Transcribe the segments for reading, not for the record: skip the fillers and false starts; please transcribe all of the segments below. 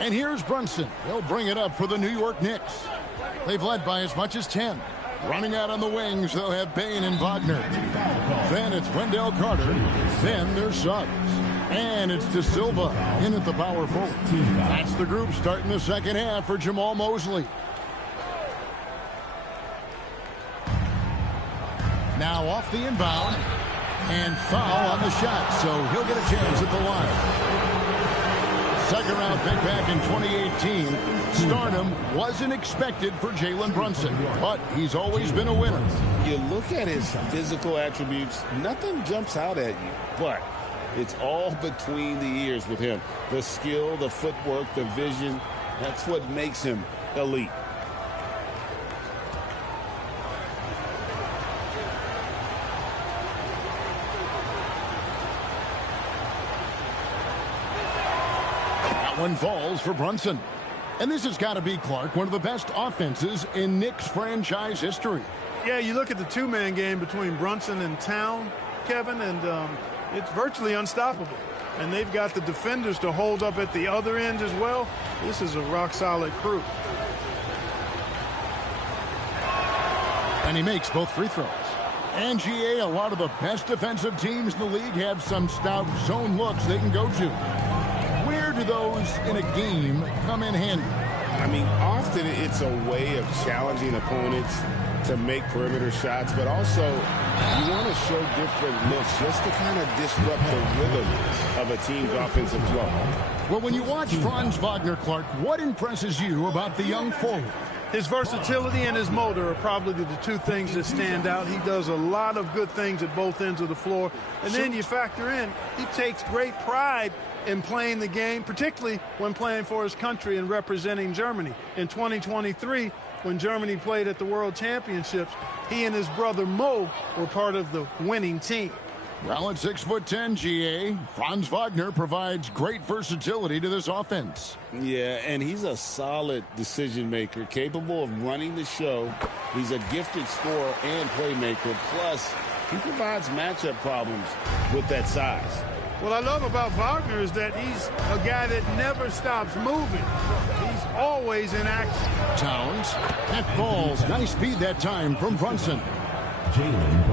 And here's Brunson. He'll bring it up for the New York Knicks. They've led by as much as 10. Running out on the wings, they'll have Bain and Wagner. Then it's Wendell Carter. Then there's Suggs. And it's De Silva in at the power forward. That's the group starting the second half for Jamal Mosley. Now off the inbound. And foul on the shot, so he'll get a chance at the line. Second round pick back in 2018. Stardom wasn't expected for Jalen Brunson, but he's always been a winner. You look at his physical attributes, nothing jumps out at you, but it's all between the ears with him. The skill, the footwork, the vision, that's what makes him elite. One falls for Brunson. And this has got to be, Clark, one of the best offenses in Knicks franchise history. Yeah, you look at the two-man game between Brunson and Town, Kevin, and it's virtually unstoppable. And they've got the defenders to hold up at the other end as well. This is a rock-solid crew. And he makes both free throws. And GA, a lot of the best defensive teams in the league have some stout zone looks they can go to. Where do those in a game come in handy? I mean, often it's a way of challenging opponents to make perimeter shots, but also you want to show different looks just to kind of disrupt the rhythm of a team's offensive flow. Well, when you watch Franz Wagner, Clark, what impresses you about the young forward? His versatility and his motor are probably the two things that stand out. He does a lot of good things at both ends of the floor. And then you factor in, he takes great pride in playing the game, particularly when playing for his country and representing Germany. In 2023, when Germany played at the World Championships, he and his brother Mo were part of the winning team. Well, at 6'10", GA, Franz Wagner provides great versatility to this offense. Yeah, and he's a solid decision maker, capable of running the show. He's a gifted scorer and playmaker. Plus, he provides matchup problems with that size. What I love about Wagner is that he's a guy that never stops moving. He's always in action. Towns. That falls. Nice speed that time from Brunson.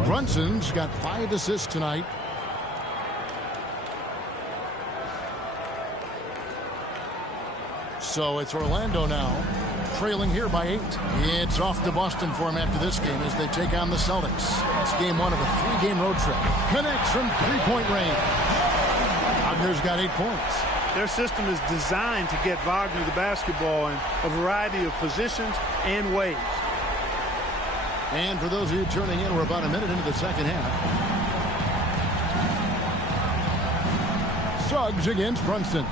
Brunson's got 5 assists tonight. So it's Orlando now, trailing here by 8. It's off to Boston for him after this game as they take on the Celtics. It's game 1 of a 3-game road trip. Connects from 3-point range. Wagner's got 8 points. Their system is designed to get Wagner the basketball in a variety of positions and ways. And for those of you tuning in, we're about a minute into the second half. Suggs against Brunson.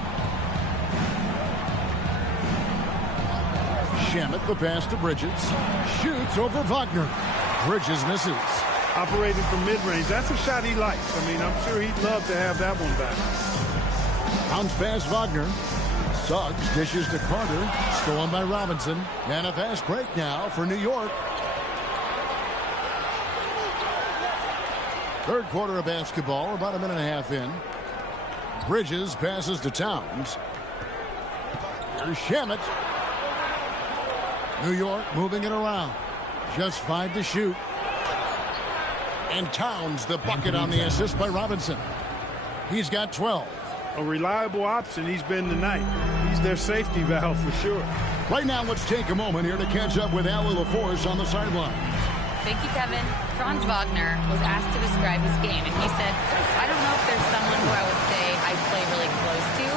Shamet the pass to Bridges. Shoots over Wagner. Bridges misses. Operating from mid-range. That's a shot he likes. I mean, I'm sure he'd love to have that one back. Bounce pass Wagner. Suggs dishes to Carter. Stolen by Robinson. And a fast break now for New York. Third quarter of basketball, about a minute and a half in. Bridges passes to Towns. Here's Shamet. New York moving it around. Just 5 to shoot. And Towns the bucket on the assist by Robinson. He's got 12. A reliable option he's been tonight. He's their safety valve for sure. Right now, let's take a moment here to catch up with Allie LaForce on the sideline. Thank you, Kevin. Franz Wagner was asked to describe his game, and he said, I don't know if there's someone who I would say I play really close to.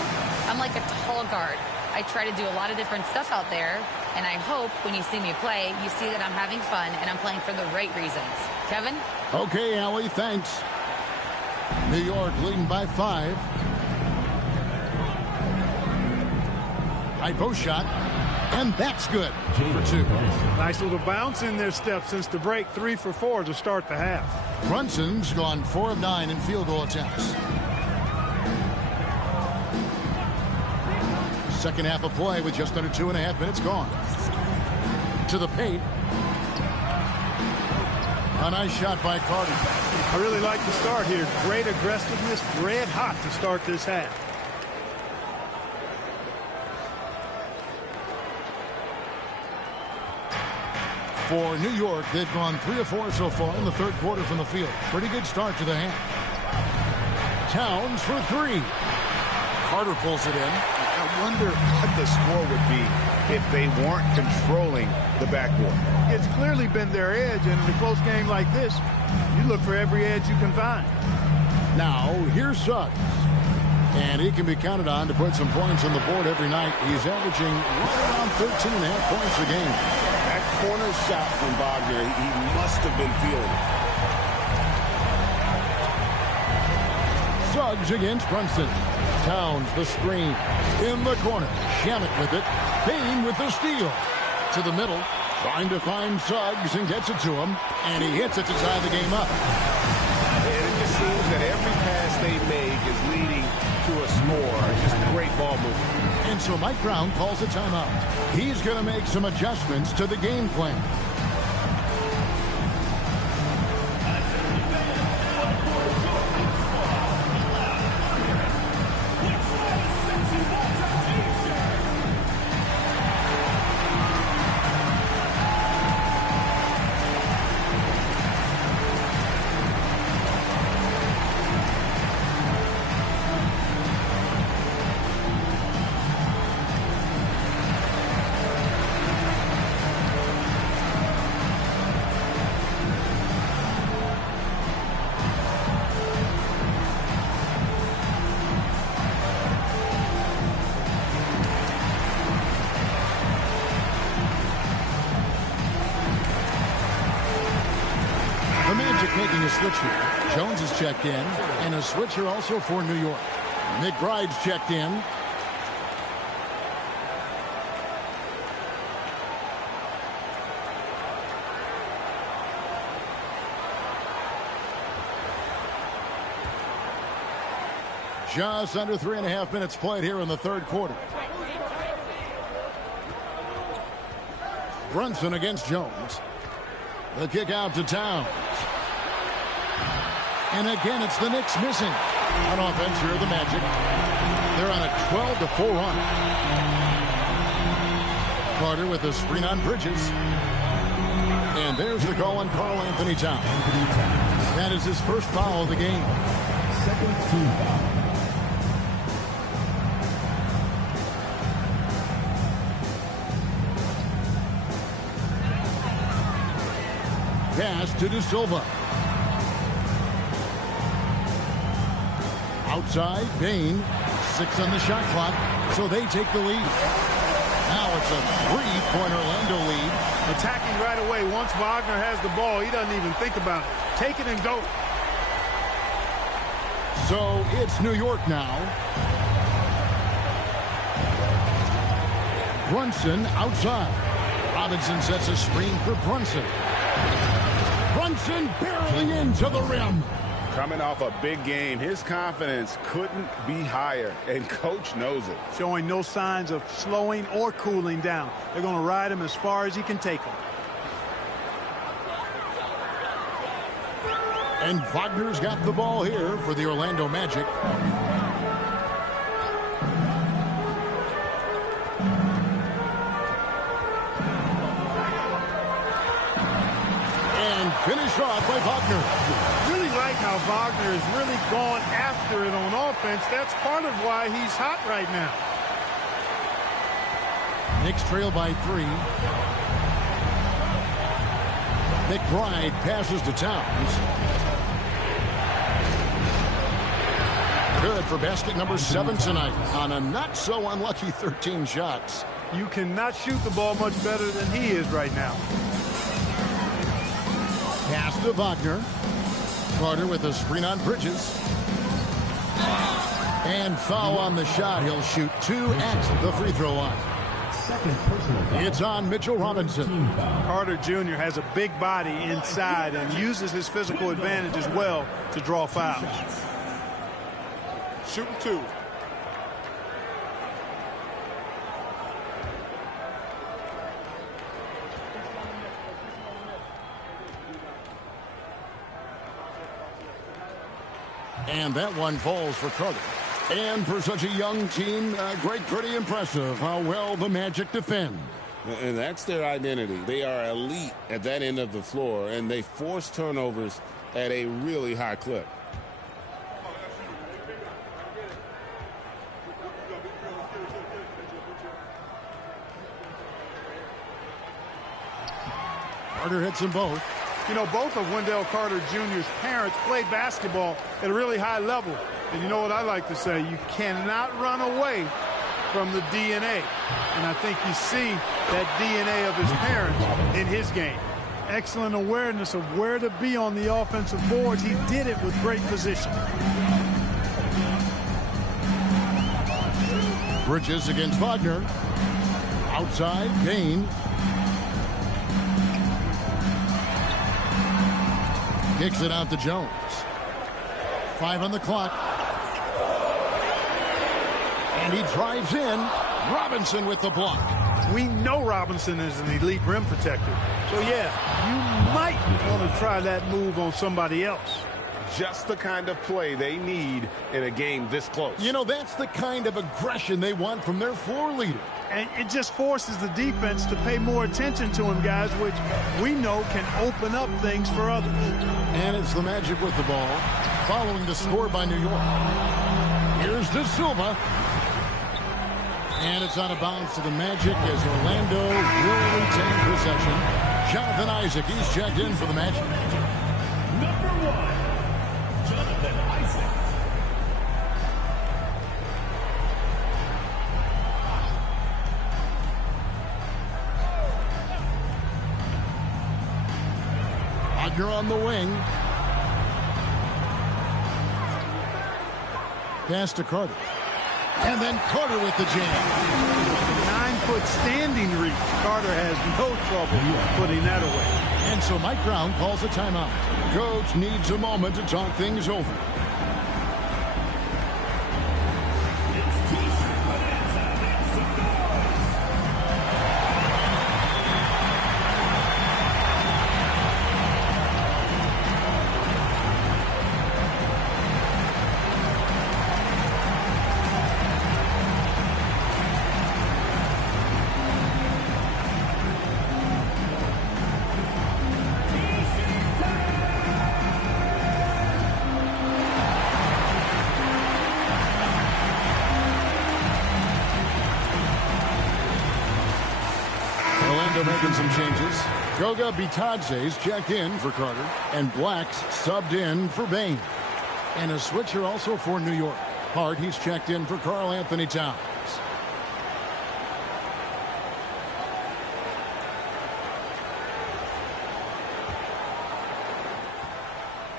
I'm like a tall guard. I try to do a lot of different stuff out there, and I hope when you see me play, you see that I'm having fun and I'm playing for the right reasons. Kevin? Okay, Allie, thanks. New York leading by 5. High post shot. And that's good for 2. Nice little bounce in their step since the break. 3 for 4 to start the half. Brunson's gone 4 of 9 in field goal attempts. Second half of play with just under 2.5 minutes gone. To the paint. A nice shot by Carter. I really like the start here. Great aggressiveness, red hot to start this half. For New York, they've gone 3 of 4 so far in the third quarter from the field. Pretty good start to the half. Towns for 3. Carter pulls it in. I wonder what the score would be if they weren't controlling the backboard. It's clearly been their edge, and in a close game like this, you look for every edge you can find. Now, here's Suggs. And he can be counted on to put some points on the board every night. He's averaging right around 13.5 points a game. That corner shot from Wagner, he must have been feeling it. Suggs against Brunson. Towns the screen. In the corner. Shamet with it. Payne with the steal. To the middle. Trying to find Suggs and gets it to him. And he hits it to tie the game up. And it just seems that every pass they make is leading to a score. Just great ball movement. And so Mike Brown calls a timeout. He's going to make some adjustments to the game plan. Making a switch here. Jones is checked in, and a switch here also for New York. McBride's checked in. Just under 3.5 minutes played here in the third quarter. Brunson against Jones. The kick out to Towns. And again, it's the Knicks missing. On offense here, the Magic. They're on a 12-4 run. Carter with the screen on Bridges. And there's the call on Karl Anthony Towns. That is his first foul of the game. Second team foul. Pass to De Silva. Outside, Payne. 6 on the shot clock, so they take the lead. Now it's a 3-point Orlando lead. Attacking right away. Once Wagner has the ball, he doesn't even think about it. Take it and go. So it's New York now. Brunson outside. Robinson sets a screen for Brunson. Brunson barely into the rim. Coming off a big game, his confidence couldn't be higher, and coach knows it. Showing no signs of slowing or cooling down. They're going to ride him as far as he can take him. And Wagner's got the ball here for the Orlando Magic. And finished off by Wagner. Really like how Wagner is really going after it on offense. That's part of why he's hot right now. Knicks trail by 3. McBride passes to Towns. Good for basket number 7 tonight on a not so unlucky 13 shots. You cannot shoot the ball much better than he is right now. Pass to Wagner. Carter with a screen on Bridges. And foul on the shot. He'll shoot 2 at the free throw line. Second personal foul. It's on Mitchell Robinson. Carter Jr. has a big body inside and uses his physical advantage as well to draw fouls. Shooting 2. And that one falls for Carter. And for such a young team, pretty impressive how well the Magic defend. And that's their identity. They are elite at that end of the floor, and they force turnovers at a really high clip. Carter hits them both. You know, both of Wendell Carter Jr.'s parents played basketball at a really high level. And you know what I like to say? You cannot run away from the DNA. And I think you see that DNA of his parents in his game. Excellent awareness of where to be on the offensive boards. He did it with great position. Bridges against Wagner. Outside, Bain. Kicks it out to Jones. 5 on the clock. And he drives in. Robinson with the block. We know Robinson is an elite rim protector. So, yeah, you might want to try that move on somebody else. Just the kind of play they need in a game this close. You know, that's the kind of aggression they want from their floor leader. And it just forces the defense to pay more attention to him, guys, which we know can open up things for others. And it's the Magic with the ball, following the score by New York. Here's De Silva. And it's out of bounds to the Magic as Orlando will retain possession. Jonathan Isaac, he's checked in for the Magic. Number 1, Jonathan Isaac. Wagner on the wing. Pass to Carter. And then Carter with the jam. 9-foot standing reach. Carter has no trouble putting that away. And so Mike Brown calls a timeout. Coach needs a moment to talk things over. Making some changes. Goga Bitadze's checked in for Carter, and Black's subbed in for Bain. And a switcher also for New York. Hart, he's checked in for Karl Anthony Towns.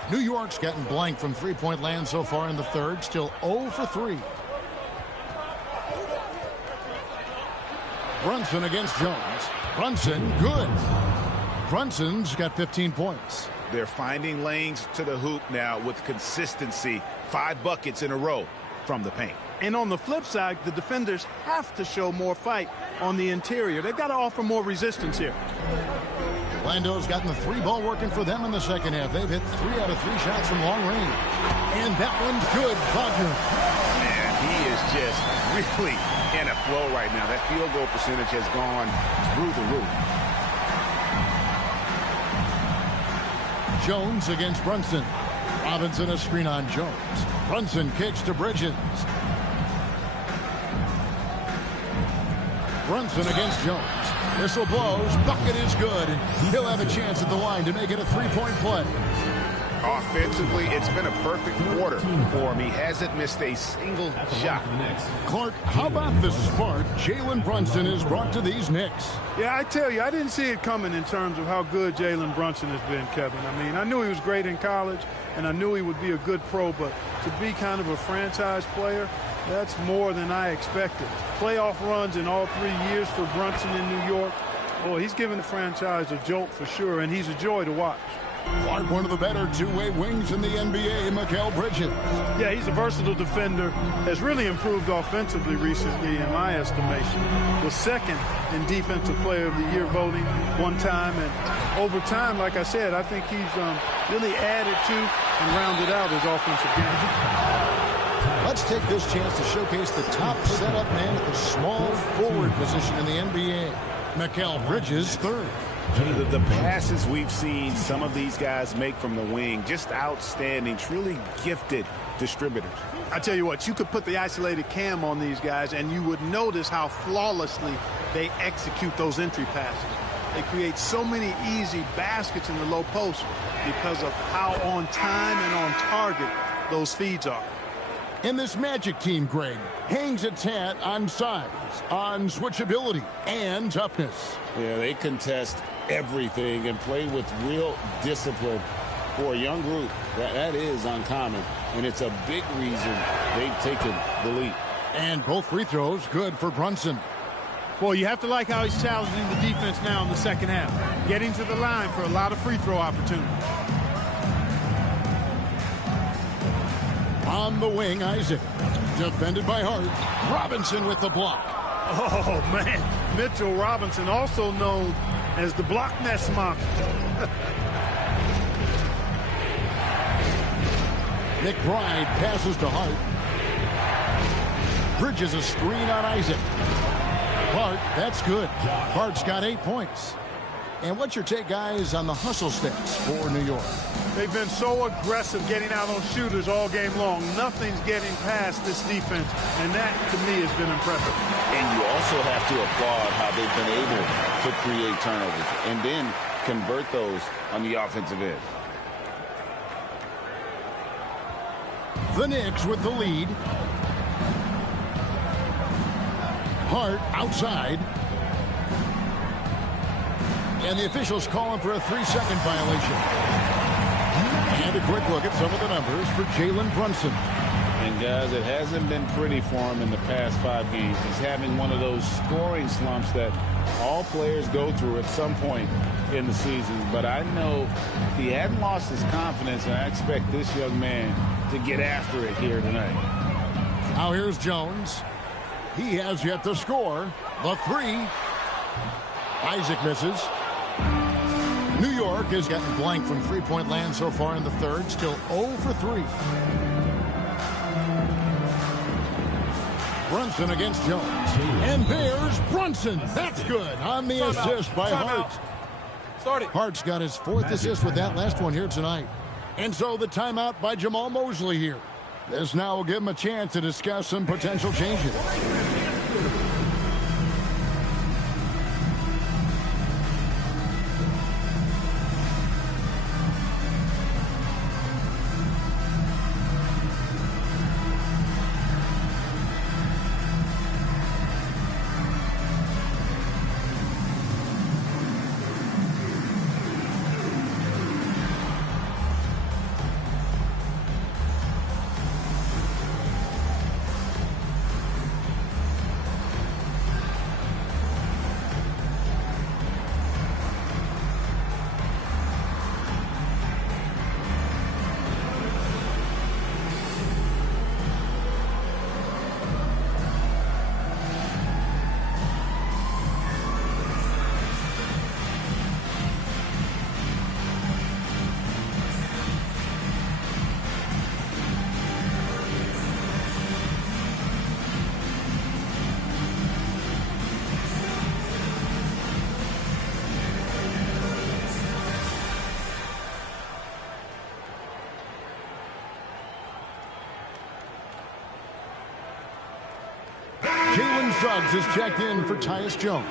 New York's gotten blank from three-point land so far in the third, still 0 for 3. Brunson against Jones. Brunson, good. Brunson's got 15 points. They're finding lanes to the hoop now with consistency. 5 buckets in a row from the paint. And on the flip side, the defenders have to show more fight on the interior. They've got to offer more resistance here. Orlando's gotten the 3-ball working for them in the second half. They've hit 3 out of 3 shots from long range. And that one's good, Wagner. Man, he is just really in a flow right now. That field goal percentage has gone through the roof. Jones against Brunson. Robinson a screen on Jones. Brunson kicks to Bridges. Brunson against Jones. Whistle blows. Bucket is good. And he'll have a chance at the line to make it a 3-point play. Offensively, it's been a perfect quarter for him. He hasn't missed a single shot. Clark, how about the spark Jalen Brunson has brought to these Knicks? Yeah, I tell you, I didn't see it coming in terms of how good Jalen Brunson has been, Kevin. I mean, I knew he was great in college, and I knew he would be a good pro, but to be kind of a franchise player, that's more than I expected. Playoff runs in all 3 years for Brunson in New York. Boy, he's given the franchise a jolt for sure, and he's a joy to watch. Clark, one of the better two-way wings in the NBA, Mikal Bridges. Yeah, he's a versatile defender, has really improved offensively recently in my estimation. Was second in Defensive Player of the Year voting one time, and over time, like I said, I think he's really added to and rounded out his offensive game. Let's take this chance to showcase the top setup man at the small forward position in the NBA. Mikal Bridges, third. The passes we've seen some of these guys make from the wing, just outstanding, truly gifted distributors. I tell you what, you could put the isolated cam on these guys and you would notice how flawlessly they execute those entry passes. They create so many easy baskets in the low post because of how on time and on target those feeds are. And this Magic team, Greg, hangs its hat on size, on switchability, and toughness. Yeah, they contest everything and play with real discipline. For a young group, that is uncommon, and it's a big reason they've taken the lead. And both free throws good for Brunson. Boy, you have to like how he's challenging the defense now in the second half. Getting to the line for a lot of free throw opportunities. On the wing, Isaac. Defended by Hart. Robinson with the block. Oh, man. Mitchell Robinson, also known as the block nest monster. McBride passes to Hart. Bridges a screen on Isaac. Hart, that's good. Hart's got 8 points. And what's your take, guys, on the hustle steps for New York? They've been so aggressive getting out on shooters all game long. Nothing's getting past this defense, and that, to me, has been impressive. And you also have to applaud how they've been able to create turnovers and then convert those on the offensive end. The Knicks with the lead. Hart outside. And the officials calling for a 3-second violation. And a quick look at some of the numbers for Jalen Brunson. And, guys, it hasn't been pretty for him in the past 5 games. He's having one of those scoring slumps that all players go through at some point in the season. But I know he hadn't lost his confidence, and I expect this young man to get after it here tonight. Now here's Jones. He has yet to score. The three. Isaac misses. New York has gotten blank from three-point land so far in the third. Still 0 for 3. Brunson against Jones. And there's Brunson. That's good on the assist by Hart. Hart's got his 4th assist with that last one here tonight. And so the timeout by Jamal Mosley here. This now will give him a chance to discuss some potential changes. Jalen Suggs is checked in for Tyus Jones.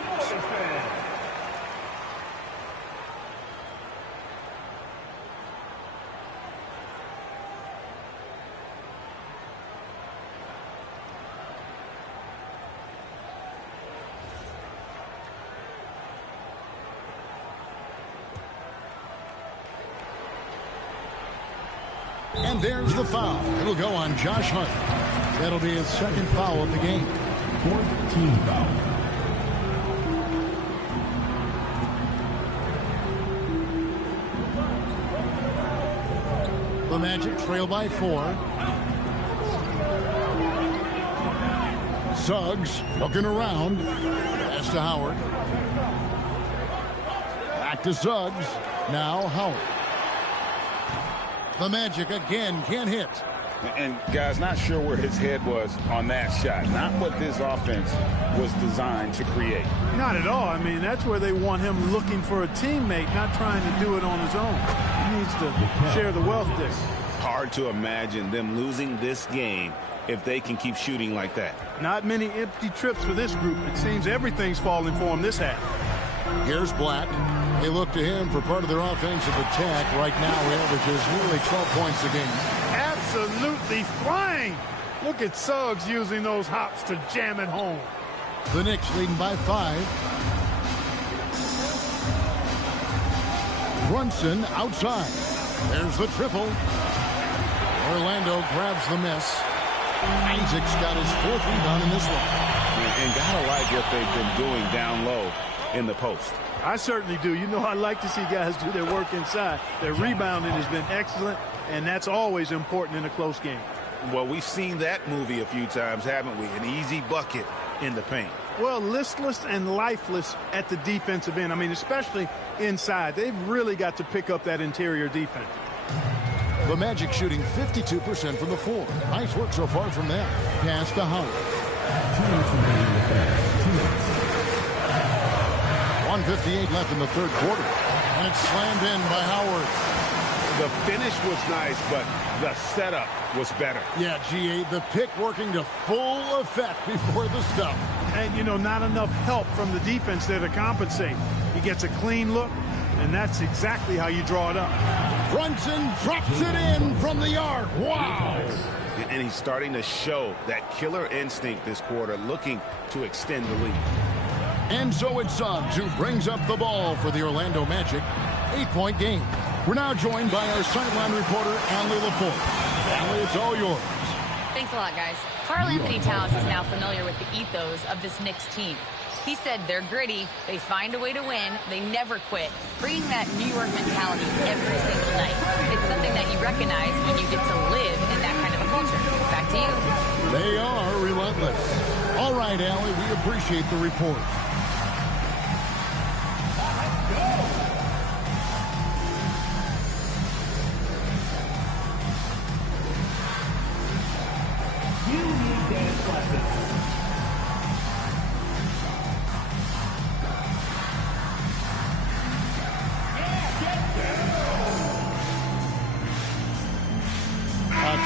And there's the foul. It'll go on Josh Hart. That'll be his 2nd foul of the game. 4th team foul. The Magic trail by 4. Suggs looking around. Pass to Howard. Back to Suggs. Now Howard. The Magic again can't hit. And, guys, not sure where his head was on that shot. Not what this offense was designed to create. Not at all. I mean, that's where they want him looking for a teammate, not trying to do it on his own. He needs to share the wealth there. Hard to imagine them losing this game if they can keep shooting like that. Not many empty trips for this group. It seems everything's falling for him this half. Here's Black. They look to him for part of their offensive attack. Right now, he averages nearly 12 points a game. Absolutely flying. Look at Suggs using those hops to jam it home. The Knicks leading by 5. Brunson outside. There's the triple. Orlando grabs the miss. Isaac's got his 4th rebound in this one. And gotta like what they've been doing down low in the post. I certainly do. You know, I like to see guys do their work inside. Their rebounding has been excellent, and that's always important in a close game. Well, we've seen that movie a few times, haven't we? An easy bucket in the paint. Well, listless and lifeless at the defensive end. I mean, especially inside. They've really got to pick up that interior defense. The Magic shooting 52% from the floor. Nice work so far from them. Pass to Howard. 1:58 left in the 3rd quarter. And it's slammed in by Howard. The finish was nice, but the setup was better. Yeah, GA, the pick working to full effect before the stuff. And, you know, not enough help from the defense there to compensate. He gets a clean look, and that's exactly how you draw it up. Brunson drops it in from the arc. Wow. And he's starting to show that killer instinct this quarter, looking to extend the lead. And so it's Suggs who brings up the ball for the Orlando Magic. 8-point game. We're now joined by our sideline reporter, Allie LaForte. Allie, it's all yours. Thanks a lot, guys. Karl Anthony Towns is now familiar with the ethos of this Knicks team. He said they're gritty, they find a way to win, they never quit, bringing that New York mentality every single night. It's something that you recognize when you get to live in that kind of a culture. Back to you. They are relentless. All right, Allie, we appreciate the report.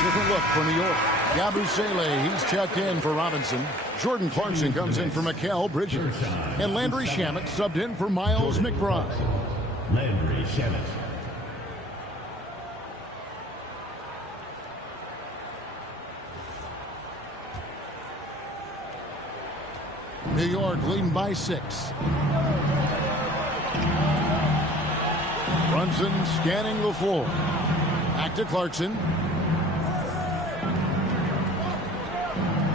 Different look for New York. Yabusele, he's checked in for Robinson. Jordan Clarkson comes in for Mikal Bridges. And Landry Shamet subbed in for Miles McBride. Landry Shamet. New York leading by 6. Brunson scanning the floor. Back to Clarkson.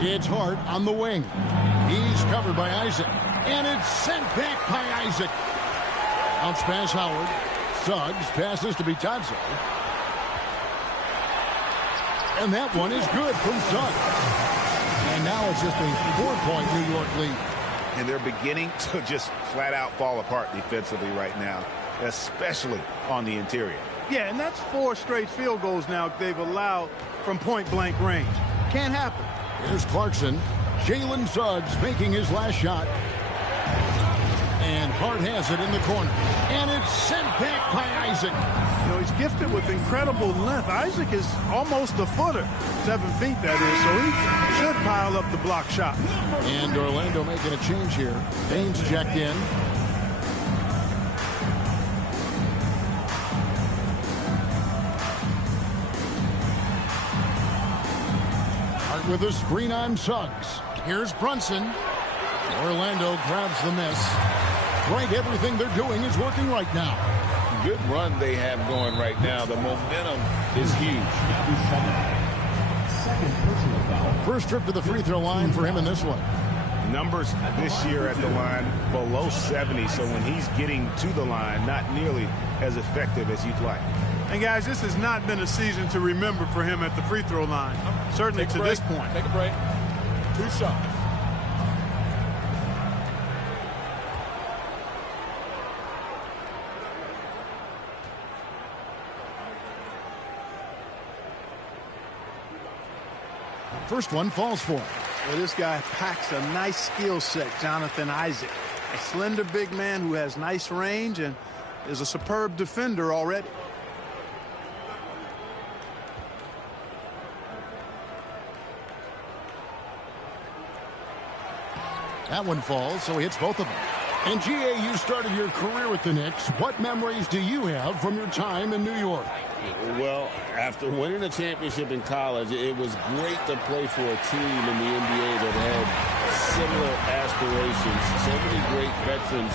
It's Hart on the wing. He's covered by Isaac. And it's sent back by Isaac. Bounce pass Howard. Suggs passes to Bitadze. And that one is good from Suggs. And now it's just a 4-point New York lead. And they're beginning to just flat out fall apart defensively right now, especially on the interior. Yeah, and that's 4 straight field goals now they've allowed from point-blank range. Can't happen. Here's Clarkson. Jalen Suggs making his last shot. And Hart has it in the corner. And it's sent back by Isaac. You know, he's gifted with incredible length. Isaac is almost a footer. 7 feet, that is. So he should pile up the block shot. And Orlando making a change here. Baines checked in. Hart with a screen on Suggs. Here's Brunson. Orlando grabs the miss. Right, everything they're doing is working right now. Good run they have going right now. The momentum is huge. First trip to the free throw line for him in this one. Numbers this year at the line below 70, so when he's getting to the line, not nearly as effective as you'd like. And guys, this has not been a season to remember for him at the free throw line. Certainly to this point. Take a break. 2 shots. First one falls for him. Well, this guy packs a nice skill set, Jonathan Isaac. A slender big man who has nice range and is a superb defender already. That one falls, so he hits both of them. And GA, you started your career with the Knicks. What memories do you have from your time in New York? Well, after winning a championship in college, it was great to play for a team in the NBA that had similar aspirations. So many great veterans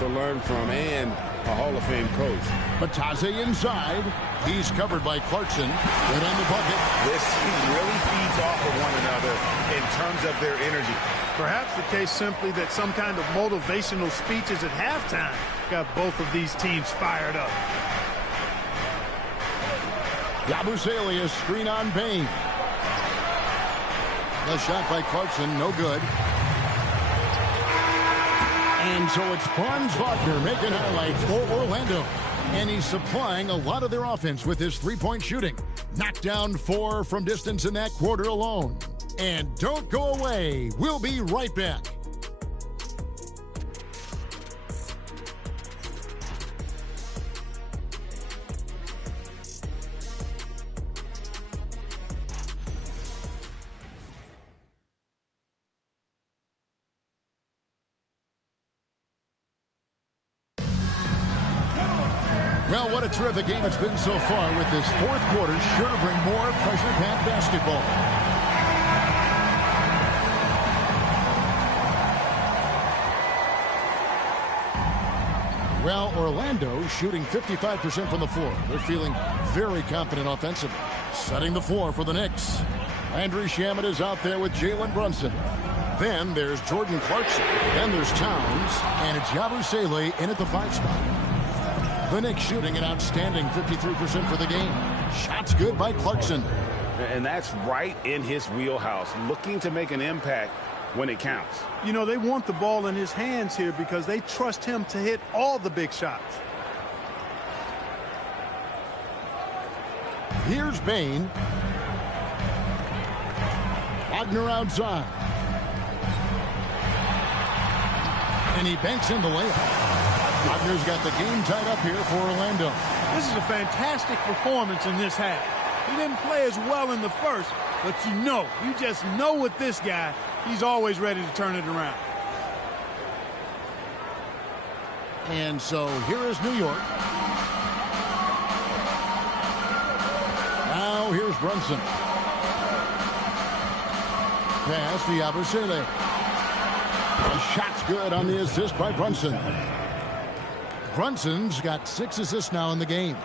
to learn from and a Hall of Fame coach. Batase inside. He's covered by Clarkson. Right on the bucket. This team really feeds off of one another in terms of their energy. Perhaps the case simply that some kind of motivational speeches at halftime got both of these teams fired up. Yabusele, a screen on Bain. The shot by Clarkson, no good. And so it's Franz Wagner making highlights for Orlando. And he's supplying a lot of their offense with his three-point shooting. Knocked down 4 from distance in that quarter alone. And don't go away. We'll be right back. Well, what a terrific game it's been so far, with this fourth quarter sure to bring more pressure-packed basketball. Well, Orlando shooting 55% from the floor. They're feeling very confident offensively. Setting the floor for the Knicks. Landry Shamet is out there with Jalen Brunson. Then there's Jordan Clarkson. Then there's Towns. And it's Yabusele in at the 5 spot. The Knicks shooting an outstanding 53% for the game. Shots good by Clarkson. And that's right in his wheelhouse, looking to make an impact when it counts. You know, they want the ball in his hands here because they trust him to hit all the big shots. Here's Bain. Wagner outside. And he banks in the layup. Wagner's got the game tied up here for Orlando. This is a fantastic performance in this half. He didn't play as well in the first, but you just know with this guy, he's always ready to turn it around. And so here is New York. Now here's Brunson. Pass to Yabusele. The shot's good on the assist by Brunson. Brunson's got 6 assists now in the game.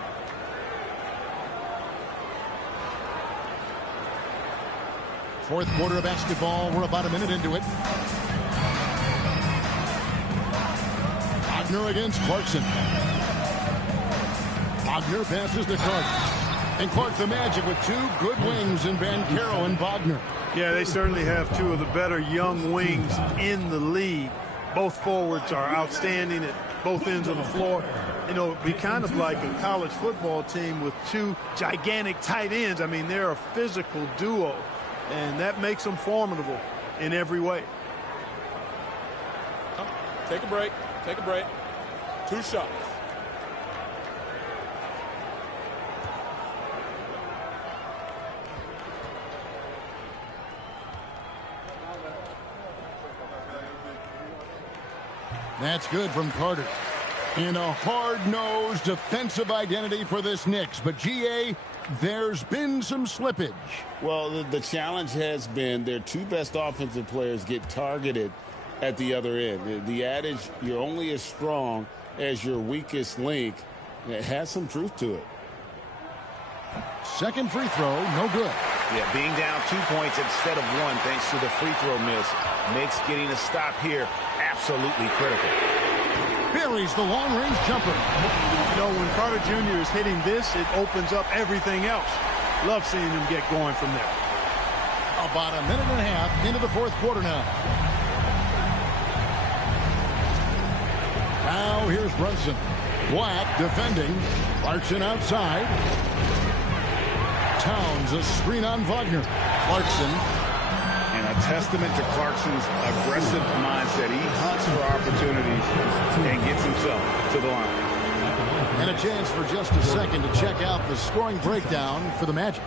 Fourth quarter of basketball. We're about a minute into it. Wagner against Clarkson. Wagner passes to Clark. And Clark the Magic with 2 good wings in Banchero and Wagner. Yeah, they certainly have 2 of the better young wings in the league. Both forwards are outstanding at both ends of the floor. You know, it'd be kind of like a college football team with 2 gigantic tight ends. I mean, they're a physical duo, and that makes them formidable in every way. Take a break. Take a break. 2 shots. That's good from Carter. In a hard-nosed defensive identity for this Knicks. But, GA, there's been some slippage. Well, the challenge has been their 2 best offensive players get targeted at the other end. The adage, you're only as strong as your weakest link, it has some truth to it. Second free throw, no good. Yeah, being down 2 points instead of 1 thanks to the free throw miss makes getting a stop here absolutely critical. Buries the long-range jumper. You know, when Carter Jr. is hitting this, it opens up everything else. Love seeing him get going from there. About a minute and a half into the fourth quarter now. Now here's Brunson. Black defending. Clarkson outside. Towns a screen on Wagner. Clarkson testament to Clarkson's aggressive mindset. He hunts for opportunities and gets himself to the line. And a chance for just a second to check out the scoring breakdown for the Magic.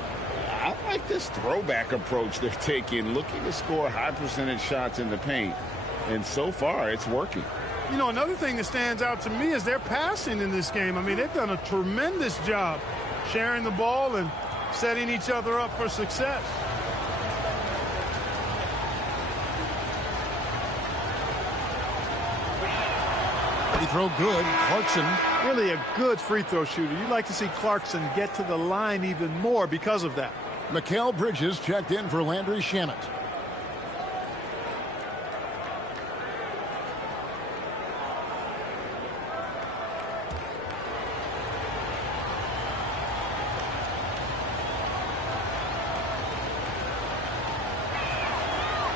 I like this throwback approach they're taking, looking to score high percentage shots in the paint. And so far, it's working. You know, another thing that stands out to me is their passing in this game. I mean, they've done a tremendous job sharing the ball and setting each other up for success. Free throw good. Clarkson. Really a good free throw shooter. You'd like to see Clarkson get to the line even more because of that. Mikal Bridges checked in for Landry Shamet.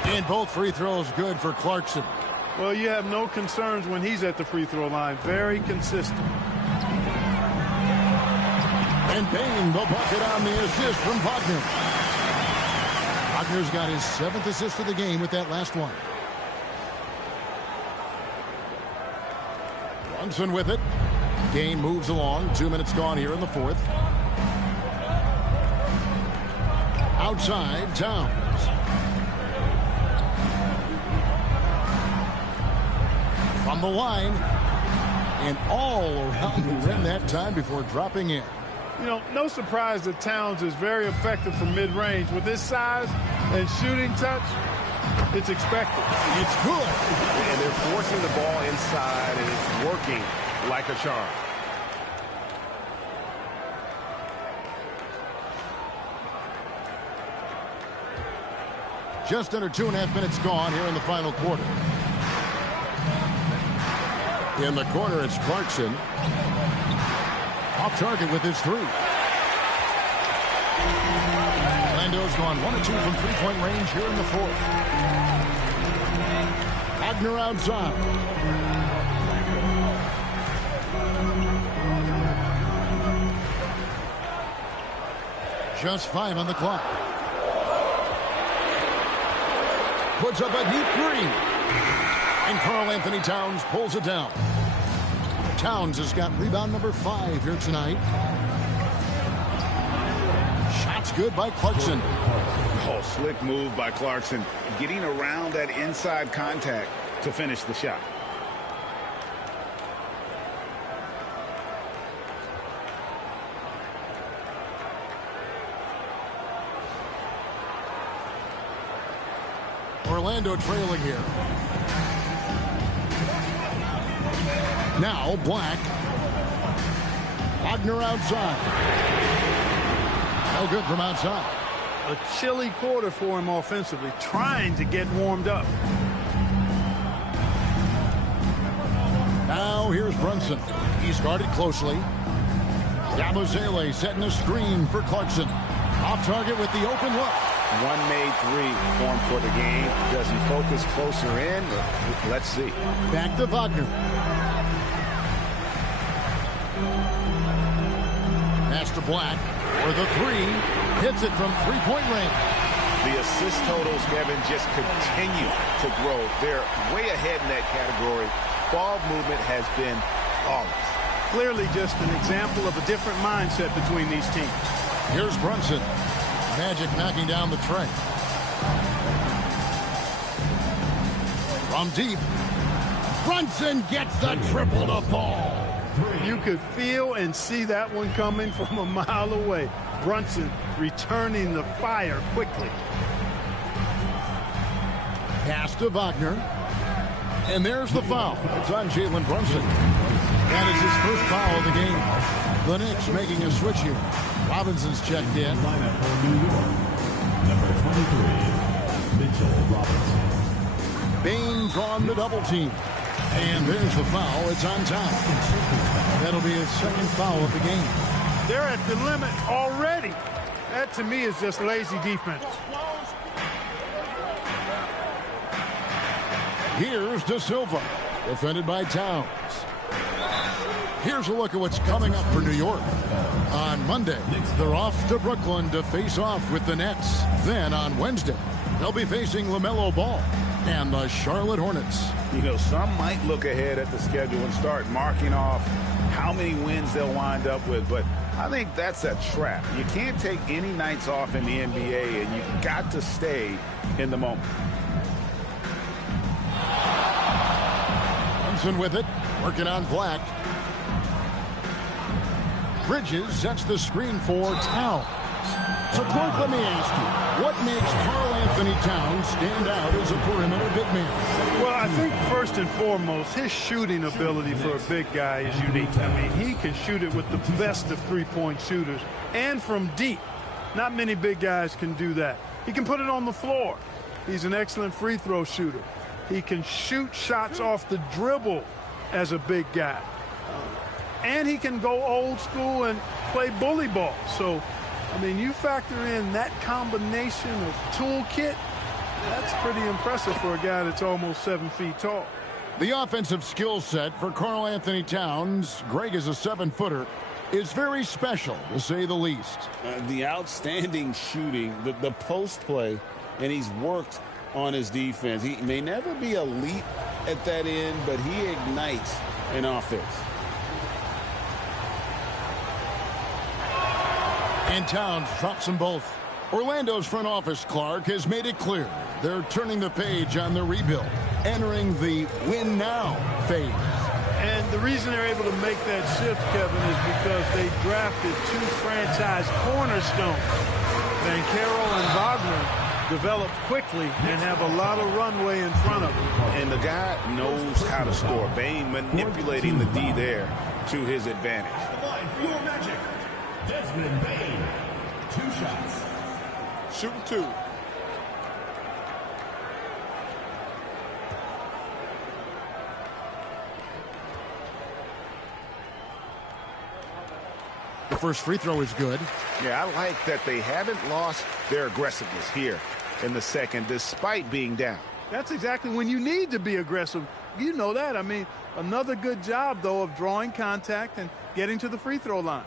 And both free throws good for Clarkson. Well, you have no concerns when he's at the free throw line. Very consistent. And Bain, the bucket on the assist from Wagner. Wagner's got his 7th assist of the game with that last one. Brunson with it. Game moves along. 2 minutes gone here in the 4th. Outside, Towns. From the line. And all around the rim that time before dropping in. You know, no surprise that Towns is very effective from mid-range. With his size and shooting touch, it's expected. It's good. And they're forcing the ball inside, and it's working like a charm. Just under 2.5 minutes gone here in the final quarter. In the corner, it's Clarkson. Off target with his 3. Orlando's gone 1 of 2 from three-point range here in the 4th. Wagner outside. Just 5 on the clock. Puts up a deep 3. And Karl-Anthony Towns pulls it down. Towns has got rebound number 5 here tonight. Shots good by Clarkson. Oh, slick move by Clarkson, getting around that inside contact to finish the shot. Orlando trailing here. Now Black. Wagner outside. No good from outside. A chilly quarter for him offensively, trying to get warmed up. Now here's Brunson. He's guarded closely. Yabusele setting a screen for Clarkson. Off target with the open look. One made 3 formed for the game. Does he focus closer in? Let's see. Back to Wagner. Pass to Black for the 3. Hits it from three-point range. The assist totals, Kevin, just continue to grow. They're way ahead in that category. Ball movement has been flawless. Clearly just an example of a different mindset between these teams. Here's Brunson. Magic knocking down the tray. From deep. Brunson gets the triple to fall. You could feel and see that one coming from a mile away. Brunson returning the fire quickly. Pass to Wagner. And there's the foul. It's on Jalen Brunson. That is his first foul of the game. The Knicks making a switch here. Robinson's checked in. Lineup for New York. Number 23, Mitchell Robinson. Bain drawn the double team. And there's the foul. It's on time. That'll be his second foul of the game. They're at the limit already. That, to me, is just lazy defense. Here's De Silva, defended by Towns. Here's a look at what's coming up for New York. On Monday, they're off to Brooklyn to face off with the Nets. Then on Wednesday, They'll be facing LaMelo Ball and the Charlotte Hornets. You know, some might look ahead at the schedule and start marking off how many wins they'll wind up with, but I think that's a trap. You can't take any nights off in the NBA, and you've got to stay in the moment. Thompson with it, working on Black. Bridges sets the screen for Towns. So, Clark, let me ask you, what makes Karl Anthony Towns stand out as a perimeter big man? Well, I think first and foremost, his shooting ability for a big guy is unique. I mean, he can shoot it with the best of three-point shooters and from deep. Not many big guys can do that. He can put it on the floor. He's an excellent free throw shooter. He can shoot shots off the dribble as a big guy. And he can go old school and play bully ball. So, I mean, you factor in that combination of toolkit, that's pretty impressive for a guy that's almost 7 feet tall. The offensive skill set for Karl Anthony Towns, Greg is a 7-footer, is very special, to say the least. The outstanding shooting, the post play, and he's worked on his defense. He may never be elite at that end, but he ignites an offense. And Towns drops them both. Orlando's front office, Clark, has made it clear they're turning the page on the rebuild, entering the win now phase. And the reason they're able to make that shift, Kevin, is because they drafted 2 franchise cornerstones. Banchero and Wagner developed quickly and have a lot of runway in front of them. And the guy knows how to score. Bane manipulating the D there to his advantage. Your Magic, Desmond Bane, 2 shots. Shooting 2. The first free throw is good. Yeah, I like that they haven't lost their aggressiveness here in the second, despite being down. That's exactly when you need to be aggressive. You know that. I mean, another good job, though, of drawing contact and getting to the free throw line.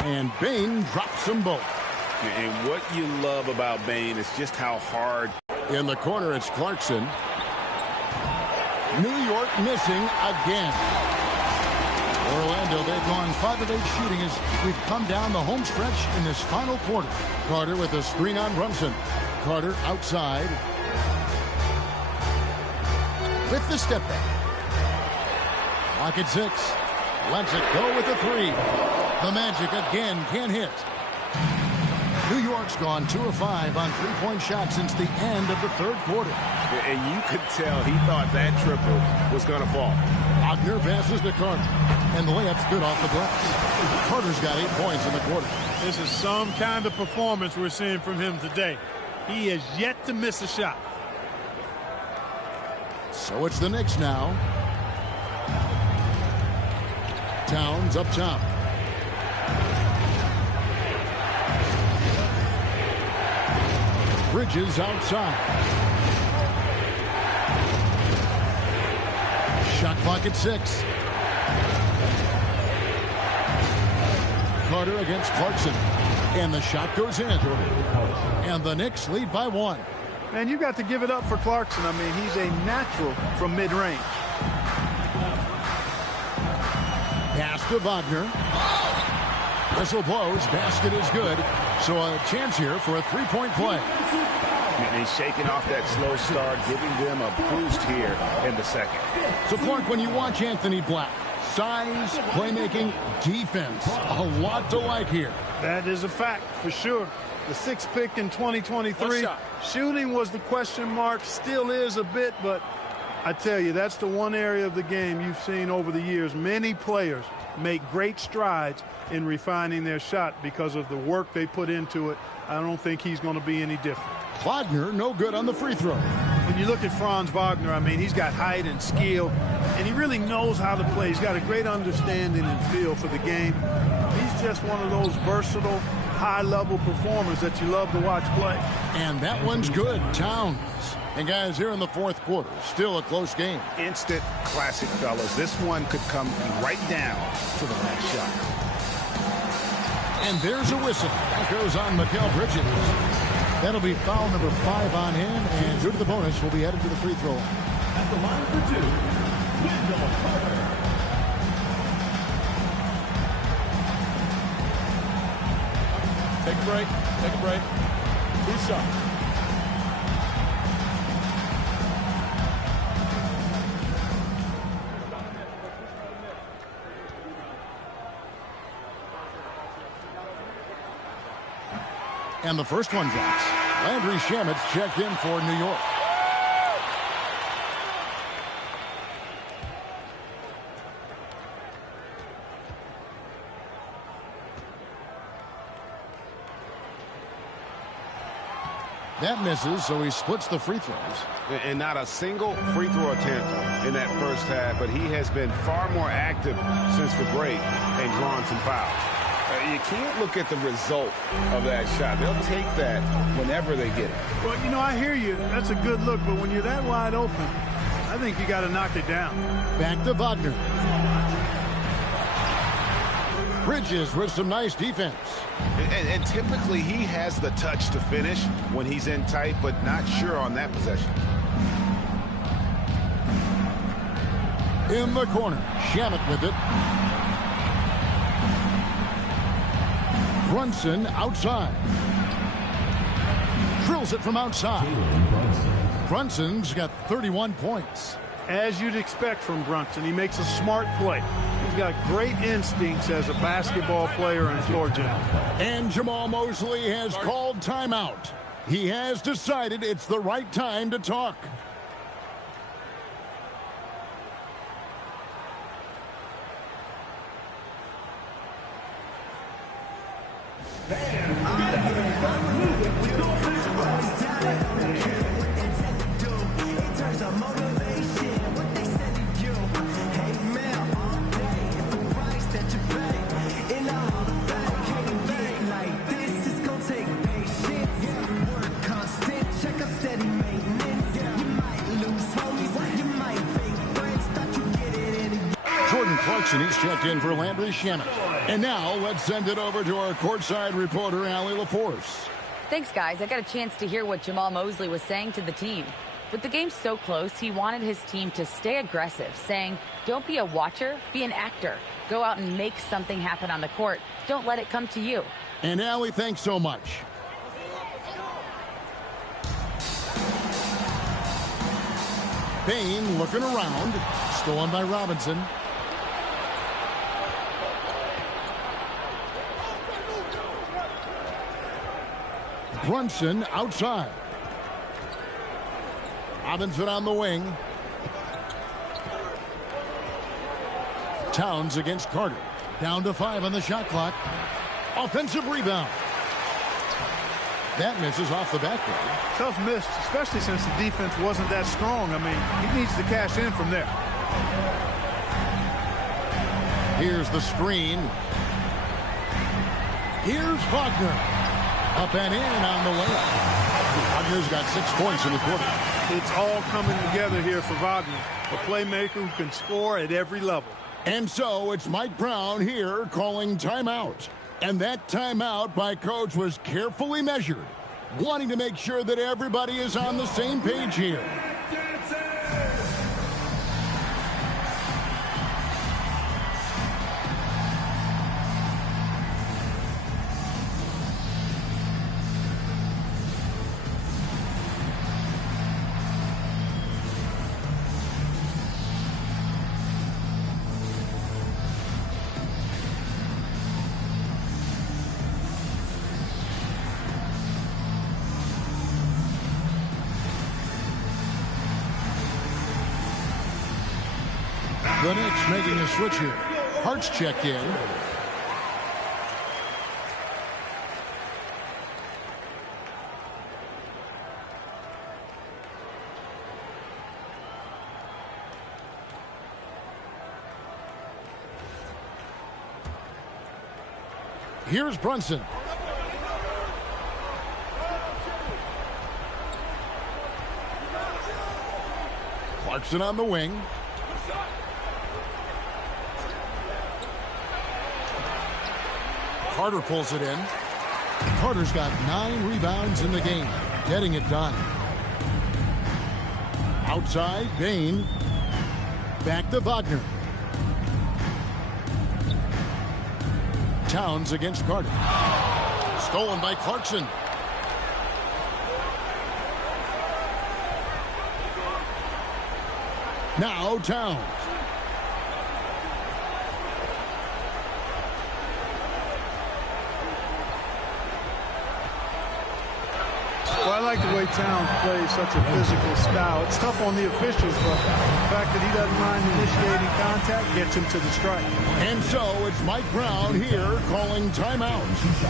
And Bane drops them both. And what you love about Bane is just how hard. In the corner, it's Clarkson. New York missing again. Orlando, they've gone 5 of 8 shooting as we've come down the home stretch in this final quarter. Carter with a screen on Brunson. Carter outside. With the step back. Clock at 6. Lets it go with the 3. The Magic again can't hit. New York's gone 2 of 5 on 3-point shots since the end of the 3rd quarter. And you could tell he thought that triple was going to fall. Wagner passes to Carter, and the layup's good off the glass. Carter's got 8 points in the quarter. This is some kind of performance we're seeing from him today. He has yet to miss a shot. So it's the Knicks now. Towns up top. Bridges outside. Shot clock at 6. Carter against Clarkson. And the shot goes in. And the Knicks lead by 1. Man, you got to give it up for Clarkson. I mean, he's a natural from mid-range. Pass to Wagner. Whistle blows. Basket is good. So a chance here for a 3-point play. And he's shaking off that slow start, giving them a boost here in the second. So, Clark, when you watch Anthony Black, size, playmaking, defense, a lot to like here. That is a fact for sure. The 6th pick in 2023. Shooting was the question mark, still is a bit, but I tell you, that's the one area of the game you've seen over the years. Many players make great strides in refining their shot because of the work they put into it. I don't think he's going to be any different. Wagner, no good on the free throw. When you look at Franz Wagner, I mean, he's got height and skill, and he really knows how to play. He's got a great understanding and feel for the game. He's just one of those versatile, high-level performers that you love to watch play. And that one's good. Towns. And, guys, here in the 4th quarter, still a close game. Instant classic, fellas. This one could come right down to the last shot. And there's a whistle. That goes on Mikal Bridges. That'll be foul number 5 on him, and due to the bonus, we'll be headed to the free throw line. At the line for 2, Wendell Carter. Take a break. Take a break. 2 shots. And the first one drops. Landry Shamet's checked in for New York. That misses, so he splits the free throws. And not a single free throw attempt in that first half, but he has been far more active since the break and drawn some fouls. You can't look at the result of that shot. They'll take that whenever they get it. Well, you know, I hear you. That's a good look, but when you're that wide open, I think you got to knock it down. Back to Wagner. Bridges with some nice defense. And typically he has the touch to finish when he's in tight, but not sure on that possession. In the corner, Shamet with it. Brunson outside. Drills it from outside. Brunson's got 31 points. As you'd expect from Brunson, he makes a smart play. He's got great instincts as a basketball player and floor general. And Jamal Mosley has called timeout. He has decided it's the right time to talk. He's checked in for Landry Shamet. And now let's send it over to our courtside reporter, Allie LaForce. Thanks, guys. I got a chance to hear what Jamal Mosley was saying to the team. With the game so close, he wanted his team to stay aggressive, saying, don't be a watcher, be an actor. Go out and make something happen on the court. Don't let it come to you. And Allie, thanks so much. Bain looking around. Stolen by Robinson. Brunson outside. Robinson on the wing. Towns against Carter. Down to 5 on the shot clock. Offensive rebound. That misses off the backboard. Tough miss, especially since the defense wasn't that strong. I mean, he needs to cash in from there. Here's the screen. Here's Wagner. Up and in on the layup. Wagner's got 6 points in the quarter. It's all coming together here for Wagner, a playmaker who can score at every level. And so it's Mike Brown here calling timeout. And that timeout by Coach was carefully measured, wanting to make sure that everybody is on the same page here. The Knicks making a switch here. Hart's checked in. Here's Brunson. Clarkson on the wing. Carter pulls it in. Carter's got 9 rebounds in the game, getting it done. Outside, Bain. Back to Wagner. Towns against Carter. Stolen by Clarkson. Now Towns. Well, I like the way Towns plays such a physical style. It's tough on the officials, but the fact that he doesn't mind initiating contact gets him to the strike. And so it's Mike Brown here calling timeout.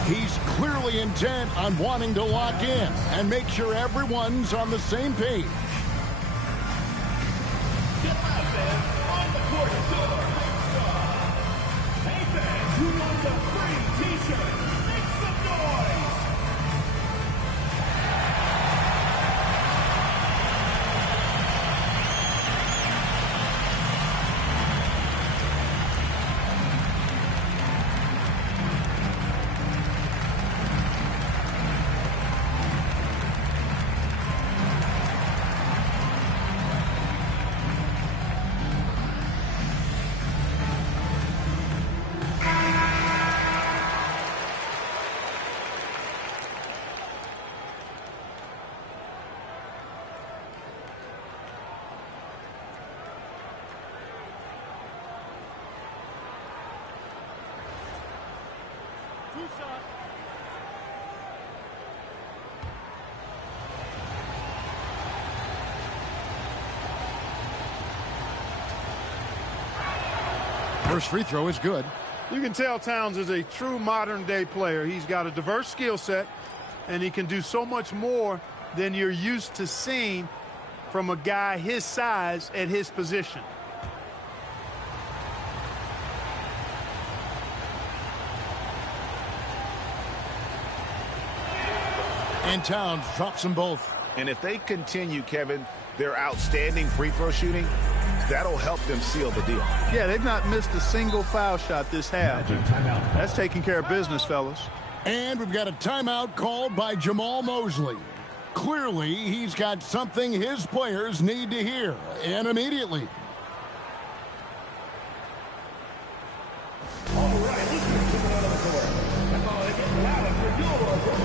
He's clearly intent on wanting to lock in and make sure everyone's on the same page. First free throw is good. You can tell Towns is a true modern-day player. He's got a diverse skill set, and he can do so much more than you're used to seeing from a guy his size at his position. And Towns drops them both. And if they continue, Kevin, their outstanding free throw shooting, that'll help them seal the deal. Yeah, they've not missed a single foul shot this half. That's taking care of business, fellas. And we've got a timeout called by Jamal Mosley. Clearly, he's got something his players need to hear, and immediately. All right, let's get to the court. That's all I get loud for your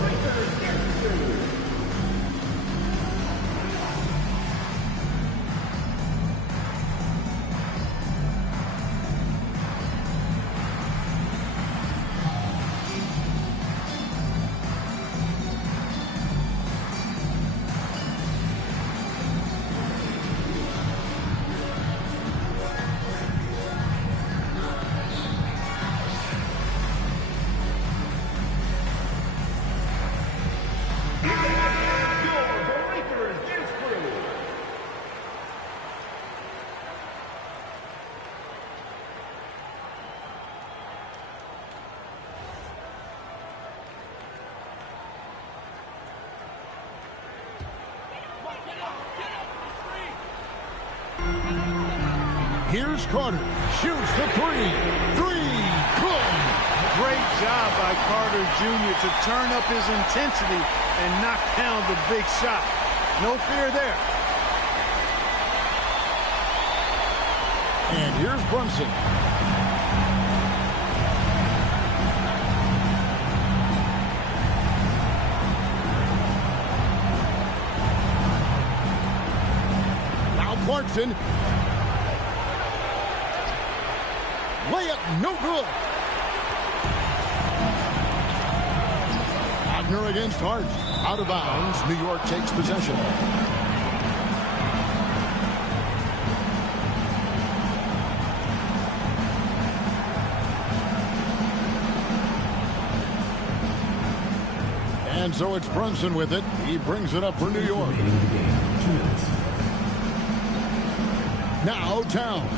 Lakers next year. Here's Carter. Shoots the three. Good. Great job by Carter Jr. to turn up his intensity and knock down the big shot. No fear there. And here's Brunson. Now Clarkson. Layup, no good. Wagner against Hart. Out of bounds. New York takes possession. And so it's Brunson with it. He brings it up for New York. Now Towns.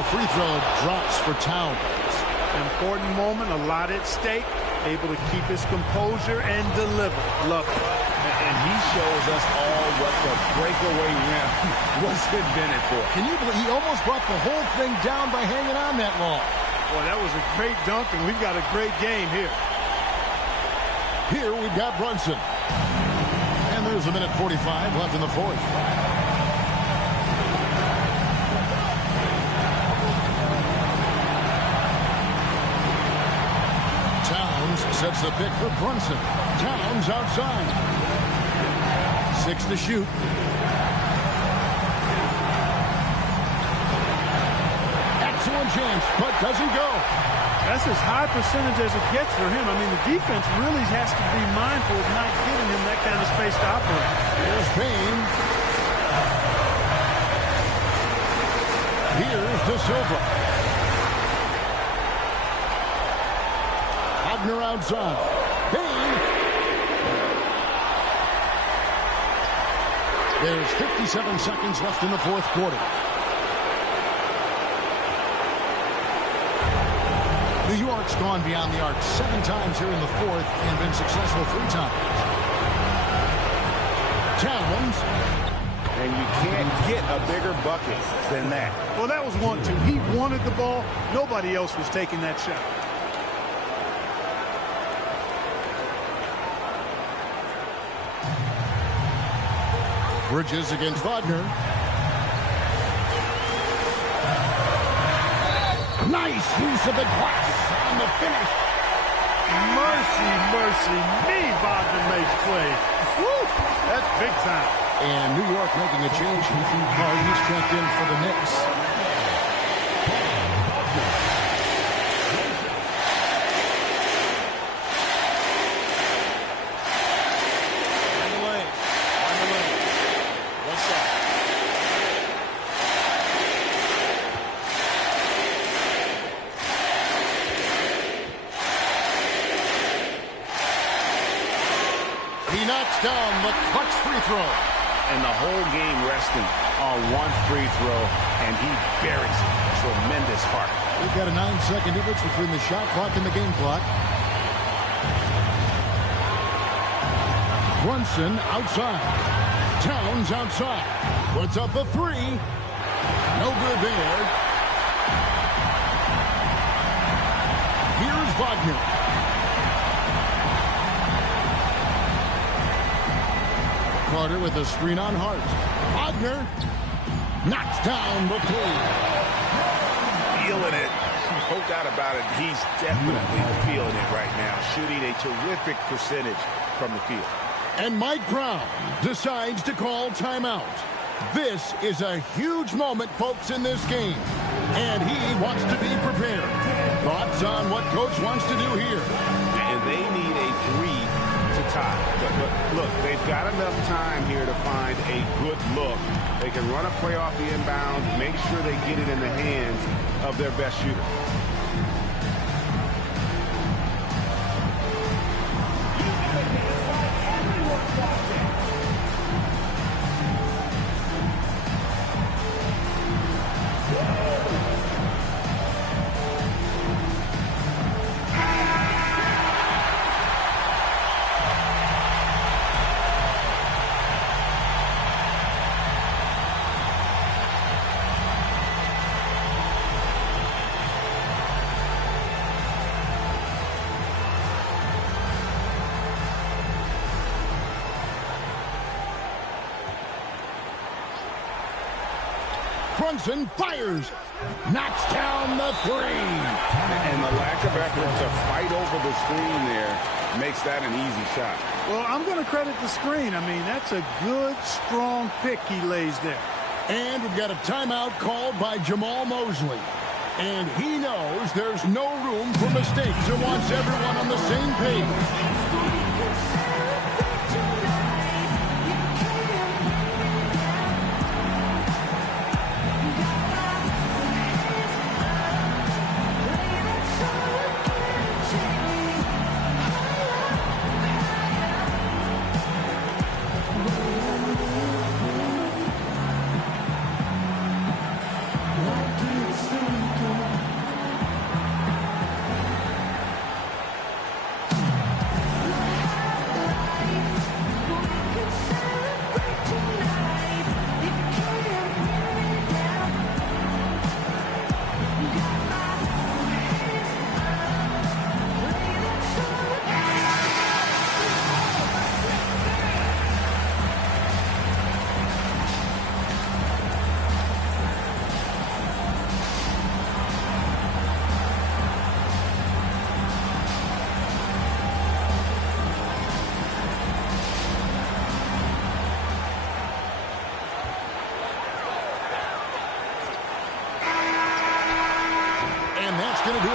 the free throw drops for Towns. Important moment, a lot at stake. Able to keep his composure and deliver. Love it. And he shows us all what the breakaway rim was invented for. Can you believe he almost brought the whole thing down by hanging on that long? Boy, that was a great dunk, and we've got a great game here. Here we've got Brunson. And there's a minute 45 left in the fourth. Towns sets the pick for Brunson. Towns outside. 6 to shoot. Excellent chance, but doesn't go. That's as high percentage as it gets for him. I mean, the defense really has to be mindful of not giving him that kind of space to operate. Here's Payne. Here's De Silva. Wagner outside. Payne. There's 57 seconds left in the fourth quarter. New York's gone beyond the arc 7 times here in the fourth and been successful 3 times. Towns. And you can't get a bigger bucket than that. Well, that was 1-2. He wanted the ball. Nobody else was taking that shot. Bridges against Wagner. Nice use of the glass on the finish. Mercy, mercy me, Wagner makes play. Woo, that's big time. And New York making a change. He's checked in for the Knicks. He knocks down the clutch free throw. And the whole game resting on 1 free throw, and he buries it. Tremendous heart. We've got a 9-second difference between the shot clock and the game clock. Brunson outside. Towns outside. Puts up the 3. No good there. Here's Wagner. Carter with a screen on Hart. Wagner knocks down the 3. Feeling it. No doubt about it. He's definitely feeling it right now. Shooting a terrific percentage from the field. And Mike Brown decides to call timeout. This is a huge moment, folks, in this game. And he wants to be prepared. Thoughts on what Coach wants to do here? And they need a 3 to tie. But look, they've got enough time here to find a good look. They can run a play off the inbounds, make sure they get it in the hands of their best shooter. Brunson fires. Knocks down the 3. And the lack of effort to fight over the screen there makes that an easy shot. Well, I'm going to credit the screen. I mean, that's a good, strong pick he lays there. And we've got a timeout called by Jamal Mosley. And he knows there's no room for mistakes and wants everyone on the same page.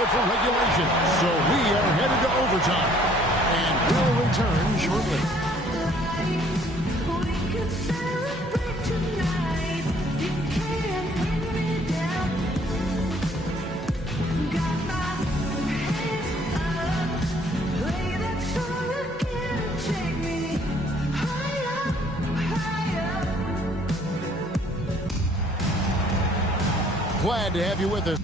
score for regulation. So we are headed to overtime. And we'll return shortly. Glad to have you with us.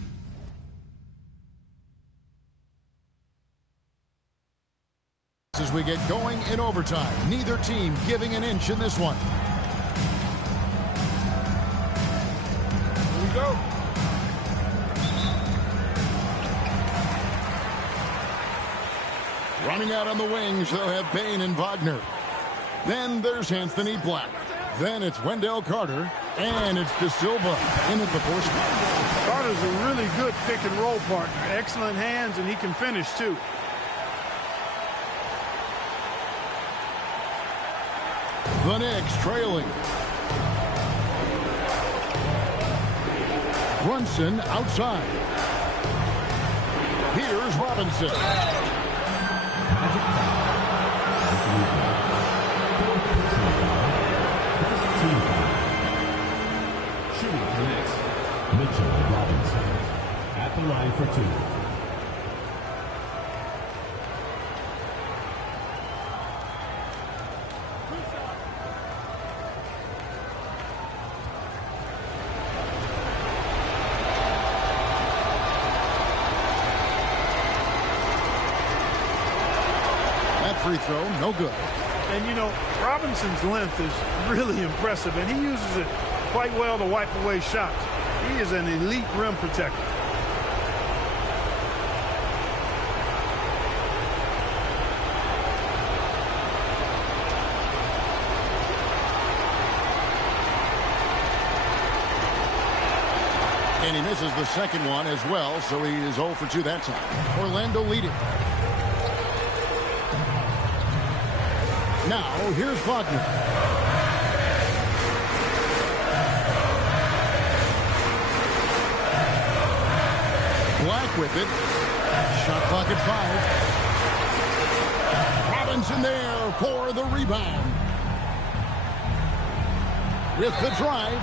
As we get going in overtime, neither team giving an inch in this one. Here we go. Running out on the wings, they'll have Bain and Wagner. Then there's Anthony Black. Then it's Wendell Carter. And it's De Silva in at the fourth spot. Carter's a really good pick and roll partner. Excellent hands, and he can finish too. The Knicks trailing. Brunson outside. Here's Robinson. Shooting for the Knicks, Mitchell Robinson at the line for two. That free throw, no good. And, you know, Robinson's length is really impressive, and he uses it quite well to wipe away shots. He is an elite rim protector. And he misses the second one as well, so he is 0 for 2 that time. Orlando leading. Now, here's Wagner. Black with it. Shot clock at 5. Robinson there for the rebound. With the drive.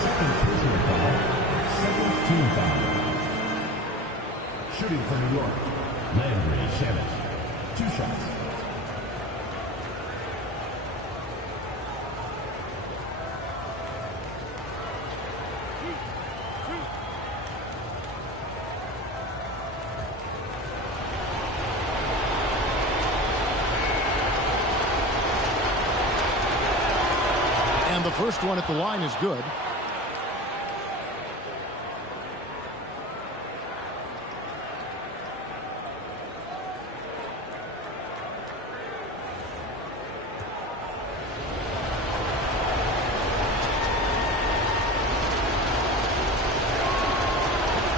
Second personal foul. Second team foul. Shooting for New York, Landry Shamet. 2 shots. And the first one at the line is good.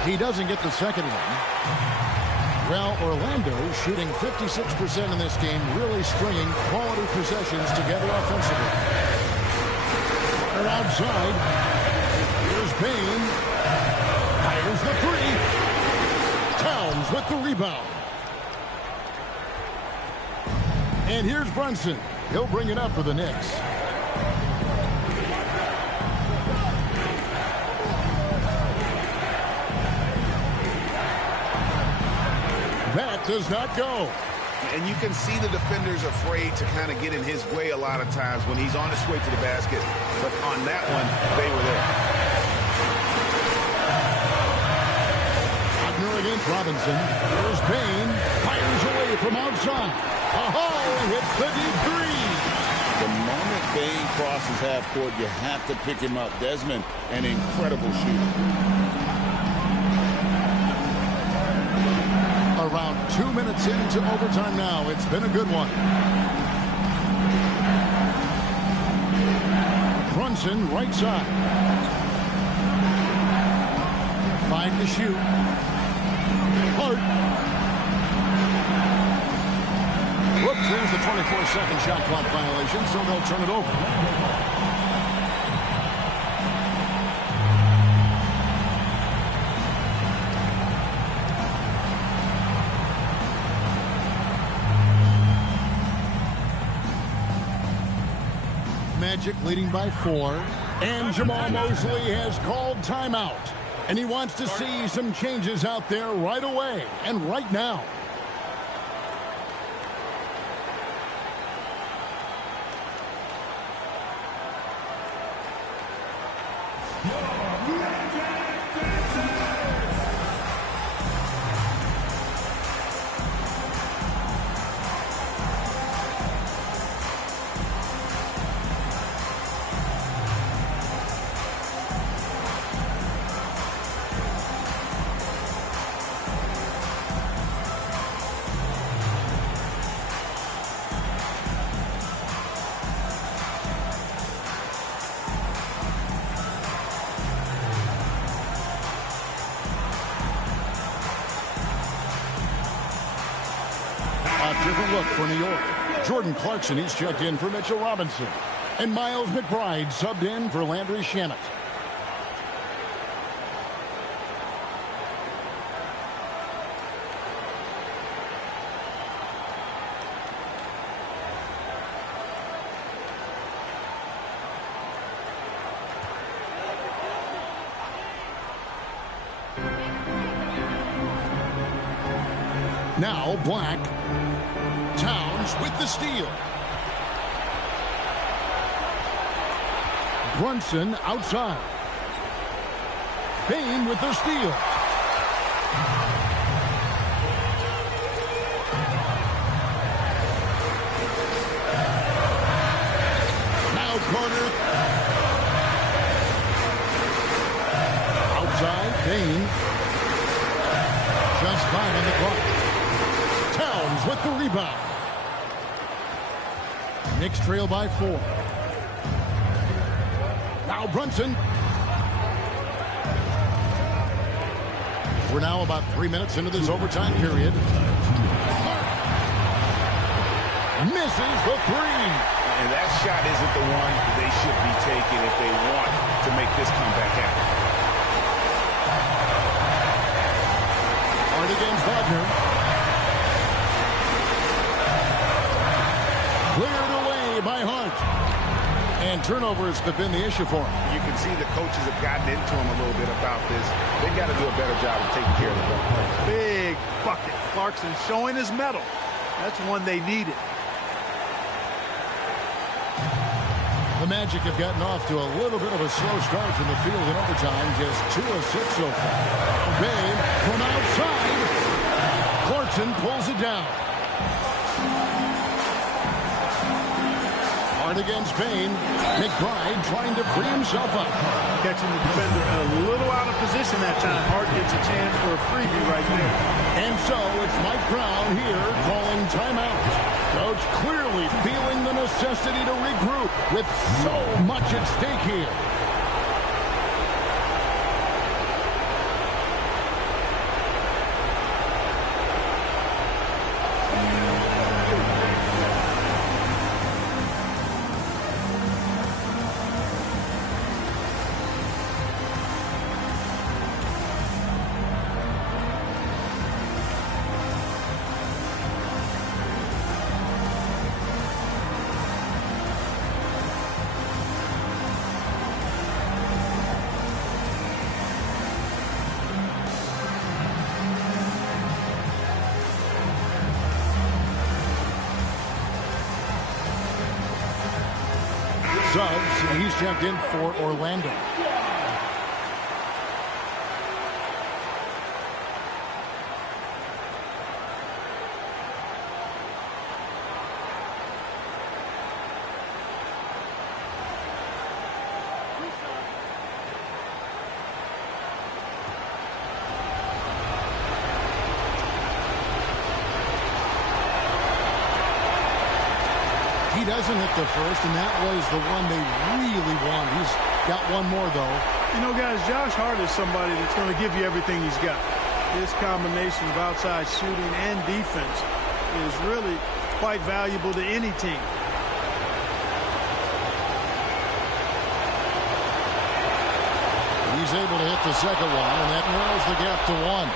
He doesn't get the second one. Well, Orlando shooting 56% in this game, really stringing quality possessions together offensively. They're outside. Here's Bain. Fires the three. Towns with the rebound. And here's Brunson. He'll bring it up for the Knicks. That does not go. And you can see the defenders afraid to kind of get in his way a lot of times when he's on his way to the basket. But on that one, they were there. Wagner against Robinson. Here's Bain. Fires away from outside. Oh, hits the deep three. The moment Bain crosses half court, you have to pick him up. Desmond, an incredible shooter. Around 2 minutes into overtime now. It's been a good one. Brunson, right side. Find to shoot. Hart. Whoops, there's the 24-second shot clock violation, so they'll turn it over. Magic leading by 4. And Jamal Mosley has called timeout. And he wants to see some changes out there right away and right now. Different look for New York. Jordan Clarkson, he's checked in for Mitchell Robinson. And Miles McBride subbed in for Landry Shamet. Now Black. Towns with the steal. Brunson outside. Bane with the steal. Now Carter. Outside, Bane. Just 5 on the clock. Towns with the rebound. Knicks trail by 4. Now Brunson. We're now about 3 minutes into this overtime period. Misses the 3. And that shot isn't the one they should be taking if they want to make this comeback happen. Hard against Wagner. Cleared away by Hart. And turnovers have been the issue for him. You can see the coaches have gotten into him a little bit about this. They've got to do a better job of taking care of the ball. Big bucket. Clarkson showing his mettle. That's one they needed. The Magic have gotten off to a little bit of a slow start from the field in overtime. Just 2 of 6 so far. Babe from outside. Clarkson pulls it down. Hard against Bane. McBride trying to free himself up. Catching the defender a little out of position that time. Hart gets a chance for a freebie right there. And so it's Mike Brown here calling timeout. Coach clearly feeling the necessity to regroup with so much at stake here. Subs, he's checked in for Orlando. He doesn't hit the first, and that was the one they really want. He's got one more, though. You know, guys, Josh Hart is somebody that's going to give you everything he's got. His combination of outside shooting and defense is really quite valuable to any team. He's able to hit the second one, and that narrows the gap to 1.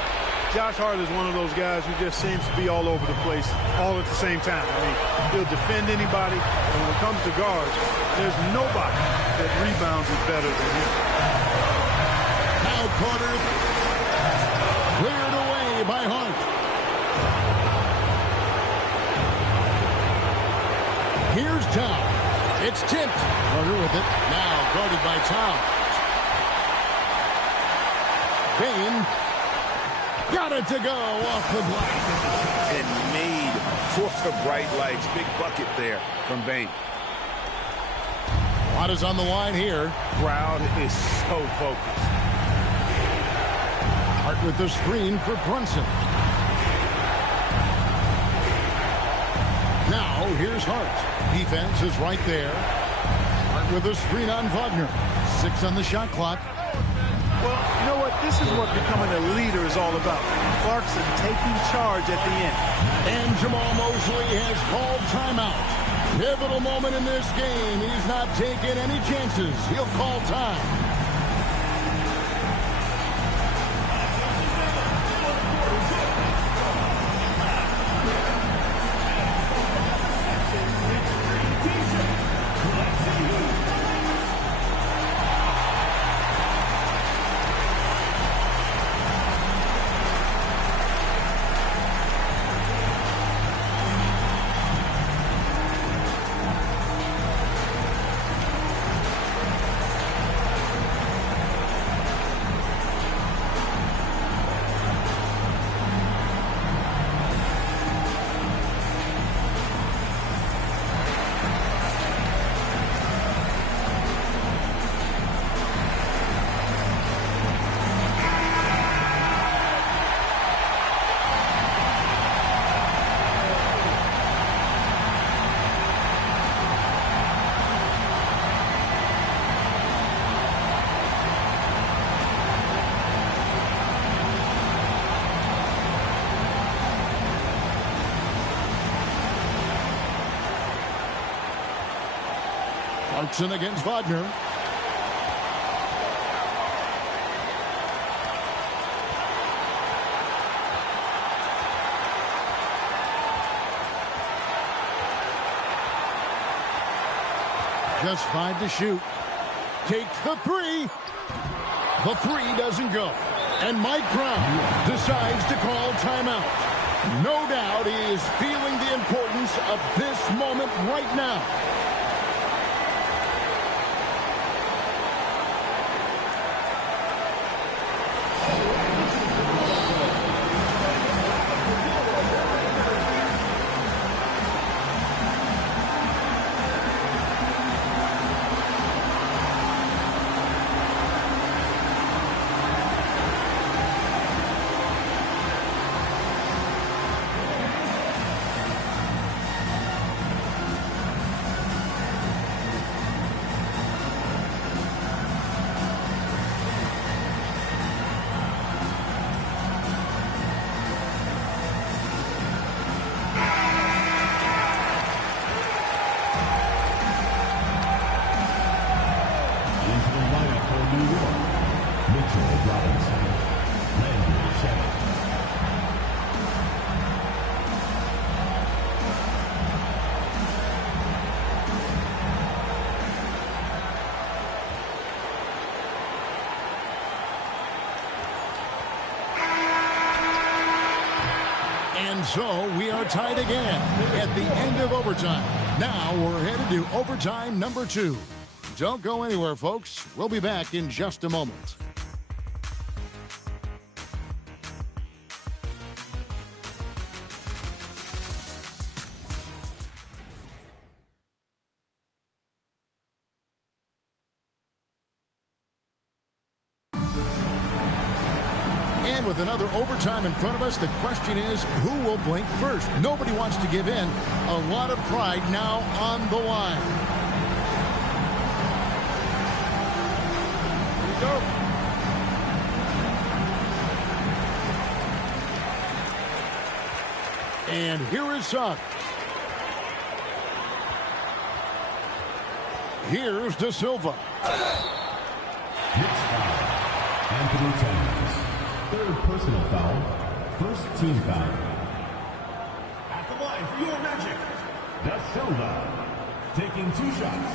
Josh Hart is one of those guys who just seems to be all over the place all at the same time. I mean, he'll defend anybody, and when it comes to guards, there's nobody that rebounds is better than him. Now Carter cleared away by Hart. Here's Towns. It's tipped. Carter with it. Now guarded by Towns. Bane got it to go off the block. And made for the bright lights. Big bucket there from Bane. A lot is on the line here. Crowd is so focused. Hart with the screen for Brunson. Now here's Hart. Defense is right there. Hart with a screen on Wagner. 6 on the shot clock. Well, you know what? This is what becoming a leader is all about. Clarkson taking charge at the end. And Jamal Mosley has called timeout. Pivotal moment in this game. He's not taking any chances. He'll call time. Clarkson against Wagner. Just 5 to shoot. Takes the 3. The 3 doesn't go. And Mike Brown decides to call timeout. No doubt he is feeling the importance of this moment right now. And so we are tied again at the end of overtime. Now we're headed to overtime number 2. Don't go anywhere, folks. We'll be back in just a moment. And with another overtime in front of us, the question is, who will blink first? Nobody wants to give in. A lot of pride now on the line. Here we go. And here is Suggs. Here's De Silva. Anthony Towns. Third personal foul. First team foul. At the line for your Magic, Da Silva, taking 2 shots.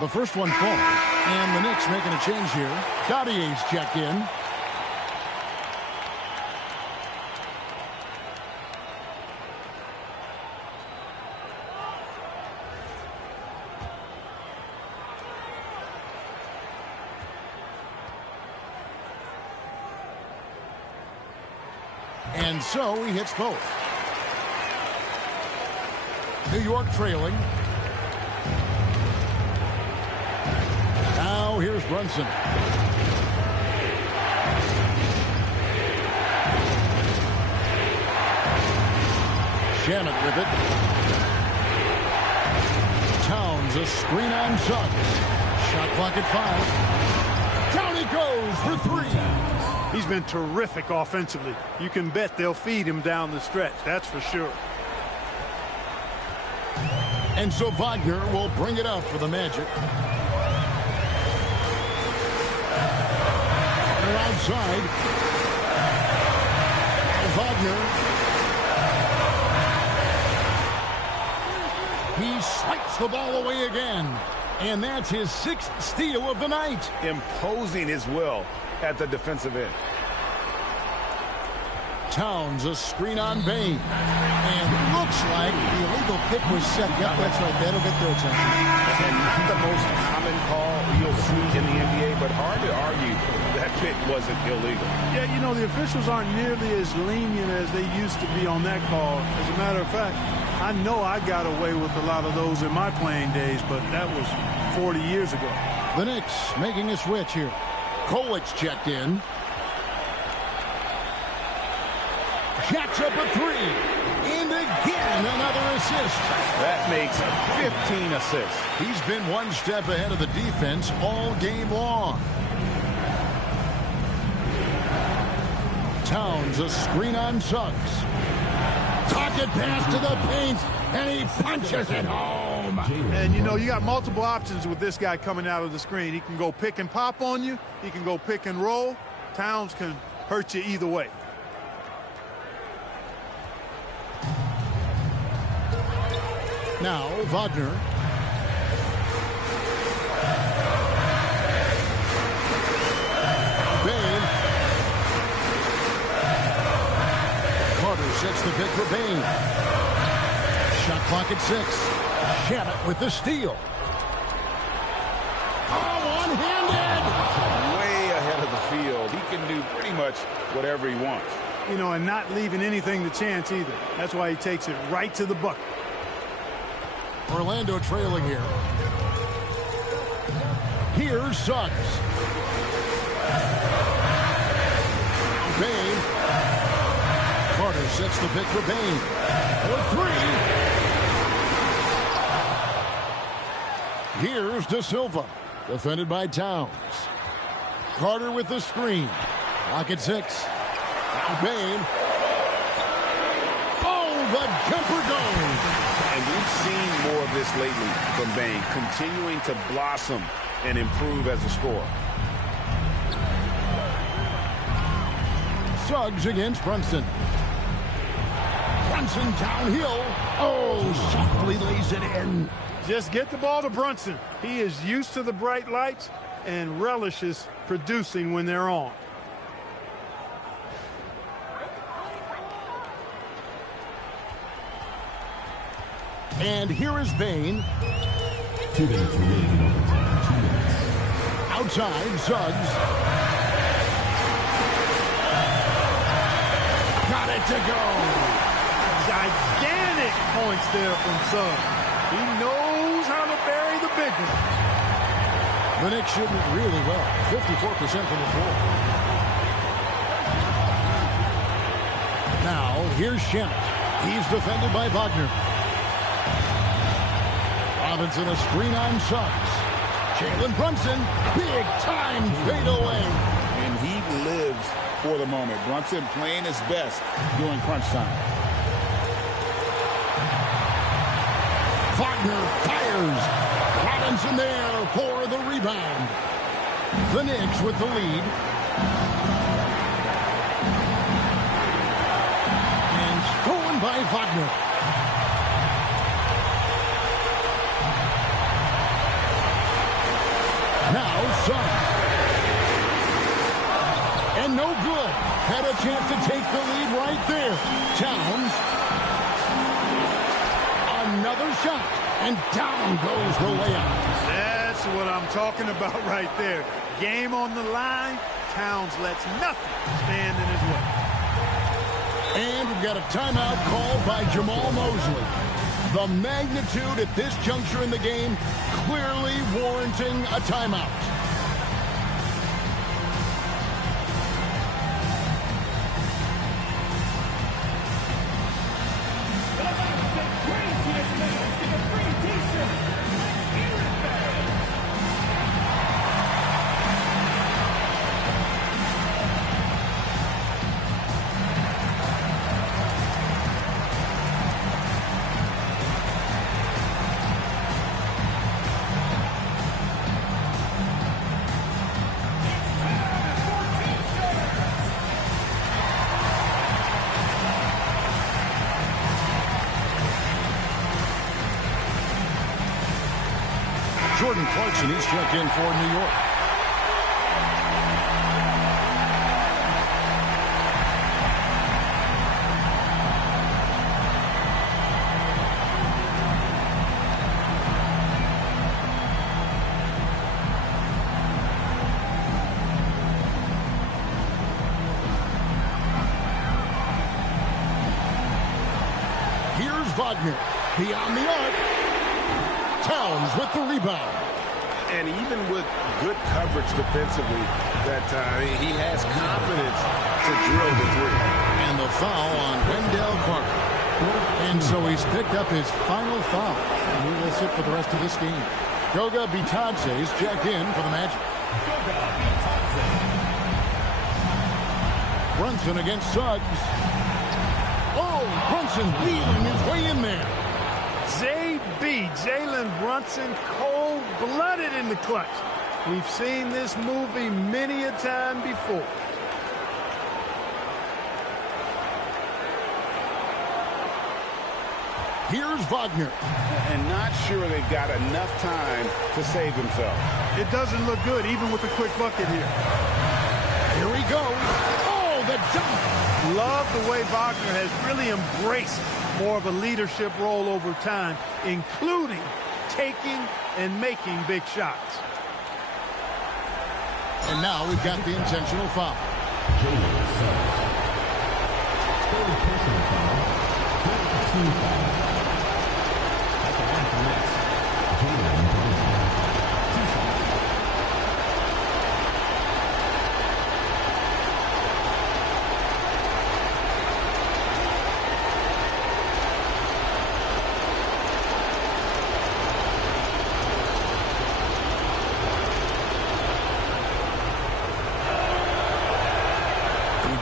The first one falls, and the Knicks making a change here. Gautier's checked in. And so he hits both. New York trailing. Now here's Brunson. Shannon with it. Towns a screen on Suggs. Shot clock at 5. Down he goes for 3. He's been terrific offensively. You can bet they'll feed him down the stretch. That's for sure. And so Wagner will bring it up for the Magic. They're outside. Wagner. He swipes the ball away again. And that's his 6th steal of the night. Imposing his will at the defensive end. Towns a screen on Bain. And looks like the illegal pick was set. Yep, that's right. That'll get their attention. And not the most common call you'll see in the NBA, but hard to argue that pick wasn't illegal. Yeah, you know, the officials aren't nearly as lenient as they used to be on that call. As a matter of fact, I know I got away with a lot of those in my playing days, but that was 40 years ago. The Knicks making a switch here. Kolic's checked in. Jacks up a 3. And again, another assist. That makes 15 assists. He's been one step ahead of the defense all game long. Towns a screen on Suggs. Pocket pass to the paint, and he punches it home. And, you know, you got multiple options with this guy coming out of the screen. He can go pick and pop on you. He can go pick and roll. Towns can hurt you either way. Now, Wagner. Bain. Carter sets the pick for Bain. Shot clock at 6. Shannon with the steal. Oh, one-handed! Way ahead of the field. He can do pretty much whatever he wants. You know, and not leaving anything to chance either. That's why he takes it right to the bucket. Orlando trailing here. Here's Suggs. Bain. Carter sets the pick for Bain. For 3. Here's Da Silva. Defended by Towns. Carter with the screen. Lock at 6. Bain. Oh, the jumper goes. And we've seen more of this lately from Bain, continuing to blossom and improve as a scorer. Suggs against Brunson. Brunson downhill. Oh, softly lays it in. Just get the ball to Brunson. He is used to the bright lights and relishes producing when they're on. And here is Bain. 2 minutes remaining in overtime. 2 minutes. Outside, Suggs. Got it to go. Gigantic points there from Suggs. He knows how to bury the big one. The Knicks shooting it really well. 54% from the floor. Now, here's Shannon. He's defended by Wagner. Robinson a screen on Suggs. Jalen Brunson, big time fade away. And he lives for the moment. Brunson playing his best during crunch time. Wagner fires fires. Robinson there for the rebound. The Knicks with the lead. And stolen by Wagner. Now Suggs. And no good. Had a chance to take the lead right there. Towns. Another shot. And down goes the layup. That's what I'm talking about right there. Game on the line. Towns lets nothing stand in his way. And we've got a timeout called by Jamal Mosley. The magnitude at this juncture in the game clearly warranting a timeout. Jordan Clarkson, he's checked in for New York. Here's Wagner, beyond the arc. Towns with the rebound. And even with good coverage defensively that time, he has confidence to drill the three. And the foul on Wendell Carter. And so he's picked up his final foul. And he will sit for the rest of this game. Goga Bitadze is checked in for the Magic. Brunson against Suggs. Oh, Brunson wheeling his way in there. JB, Jalen Brunson, cold-blooded in the clutch. We've seen this movie many a time before. Here's Wagner. And not sure they've got enough time to save themselves. It doesn't look good, even with a quick bucket here. Here he goes. Oh, the dunk. Love the way Wagner has really embraced more of a leadership role over time, including taking and making big shots. And now we've got the intentional foul. Third personal foul. 13 foul. At the line for Knicks, Jalen Brunson. 2 shots.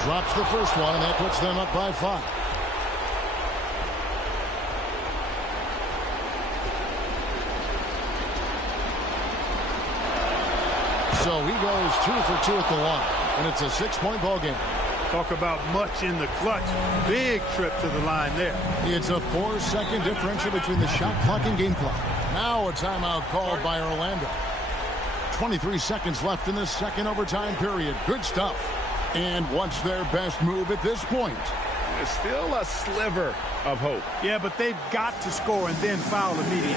Drops the first one, and that puts them up by 5. So he goes 2 for 2 at the line, and it's a 6-point ball game. Talk about much in the clutch. Big trip to the line there. It's a 4-second differential between the shot clock and game clock. Now a timeout called by Orlando. 23 seconds left in the second overtime period. Good stuff. And what's their best move at this point? There's still a sliver of hope. Yeah, but they've got to score and then foul immediately.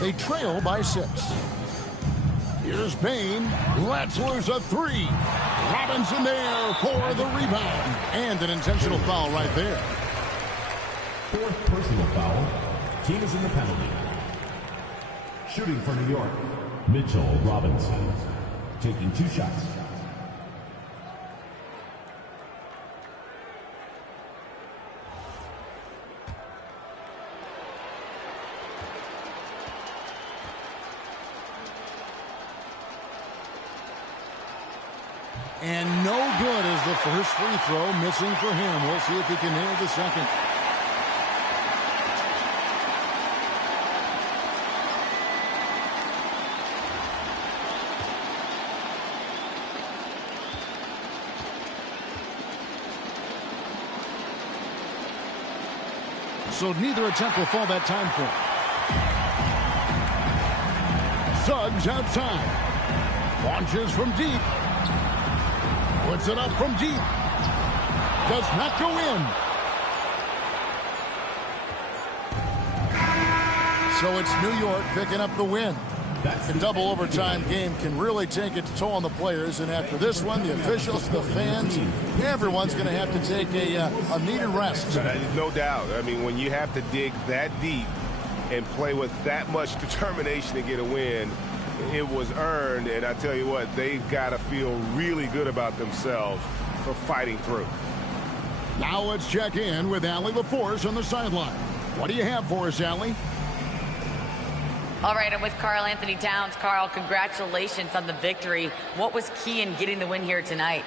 They trail by 6. Here's Bain. Lets loose a three. Robinson there for the rebound. And an intentional foul right there. Fourth personal foul. Team is in the penalty. Shooting for New York, Mitchell Robinson. Taking 2 shots. And no good is the first free throw, missing for him. We'll see if he can nail the second. So neither attempt will fall that time for him. Suggs outside. Launches from deep. Puts it up from deep. Does not go in. So it's New York picking up the win. A double overtime game can really take its toll on the players. And after this one, the officials, the fans, everyone's going to have to take a needed rest. No doubt. I mean, when you have to dig that deep and play with that much determination to get a win, it was earned. And I tell you what, they've got to feel really good about themselves for fighting through. Now let's check in with Allie LaForce on the sideline. What do you have for us, Allie? All right, I'm with Karl Anthony Towns. Karl, congratulations on the victory. What was key in getting the win here tonight?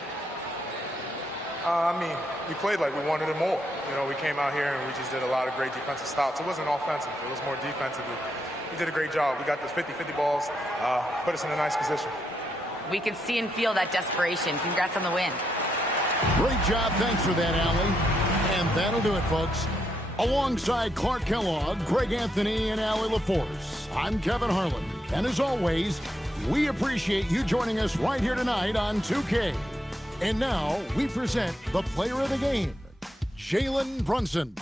I mean, we played like we wanted it more. You know, we came out here and we just did a lot of great defensive stops. It wasn't offensive. It was more defensive. We did a great job. We got those 50-50 balls, put us in a nice position. We can see and feel that desperation. Congrats on the win. Great job. Thanks for that, Allie. And that'll do it, folks. Alongside Clark Kellogg, Greg Anthony, and Allie LaForce, I'm Kevin Harlan. And as always, we appreciate you joining us right here tonight on 2K. And now we present the player of the game, Jalen Brunson.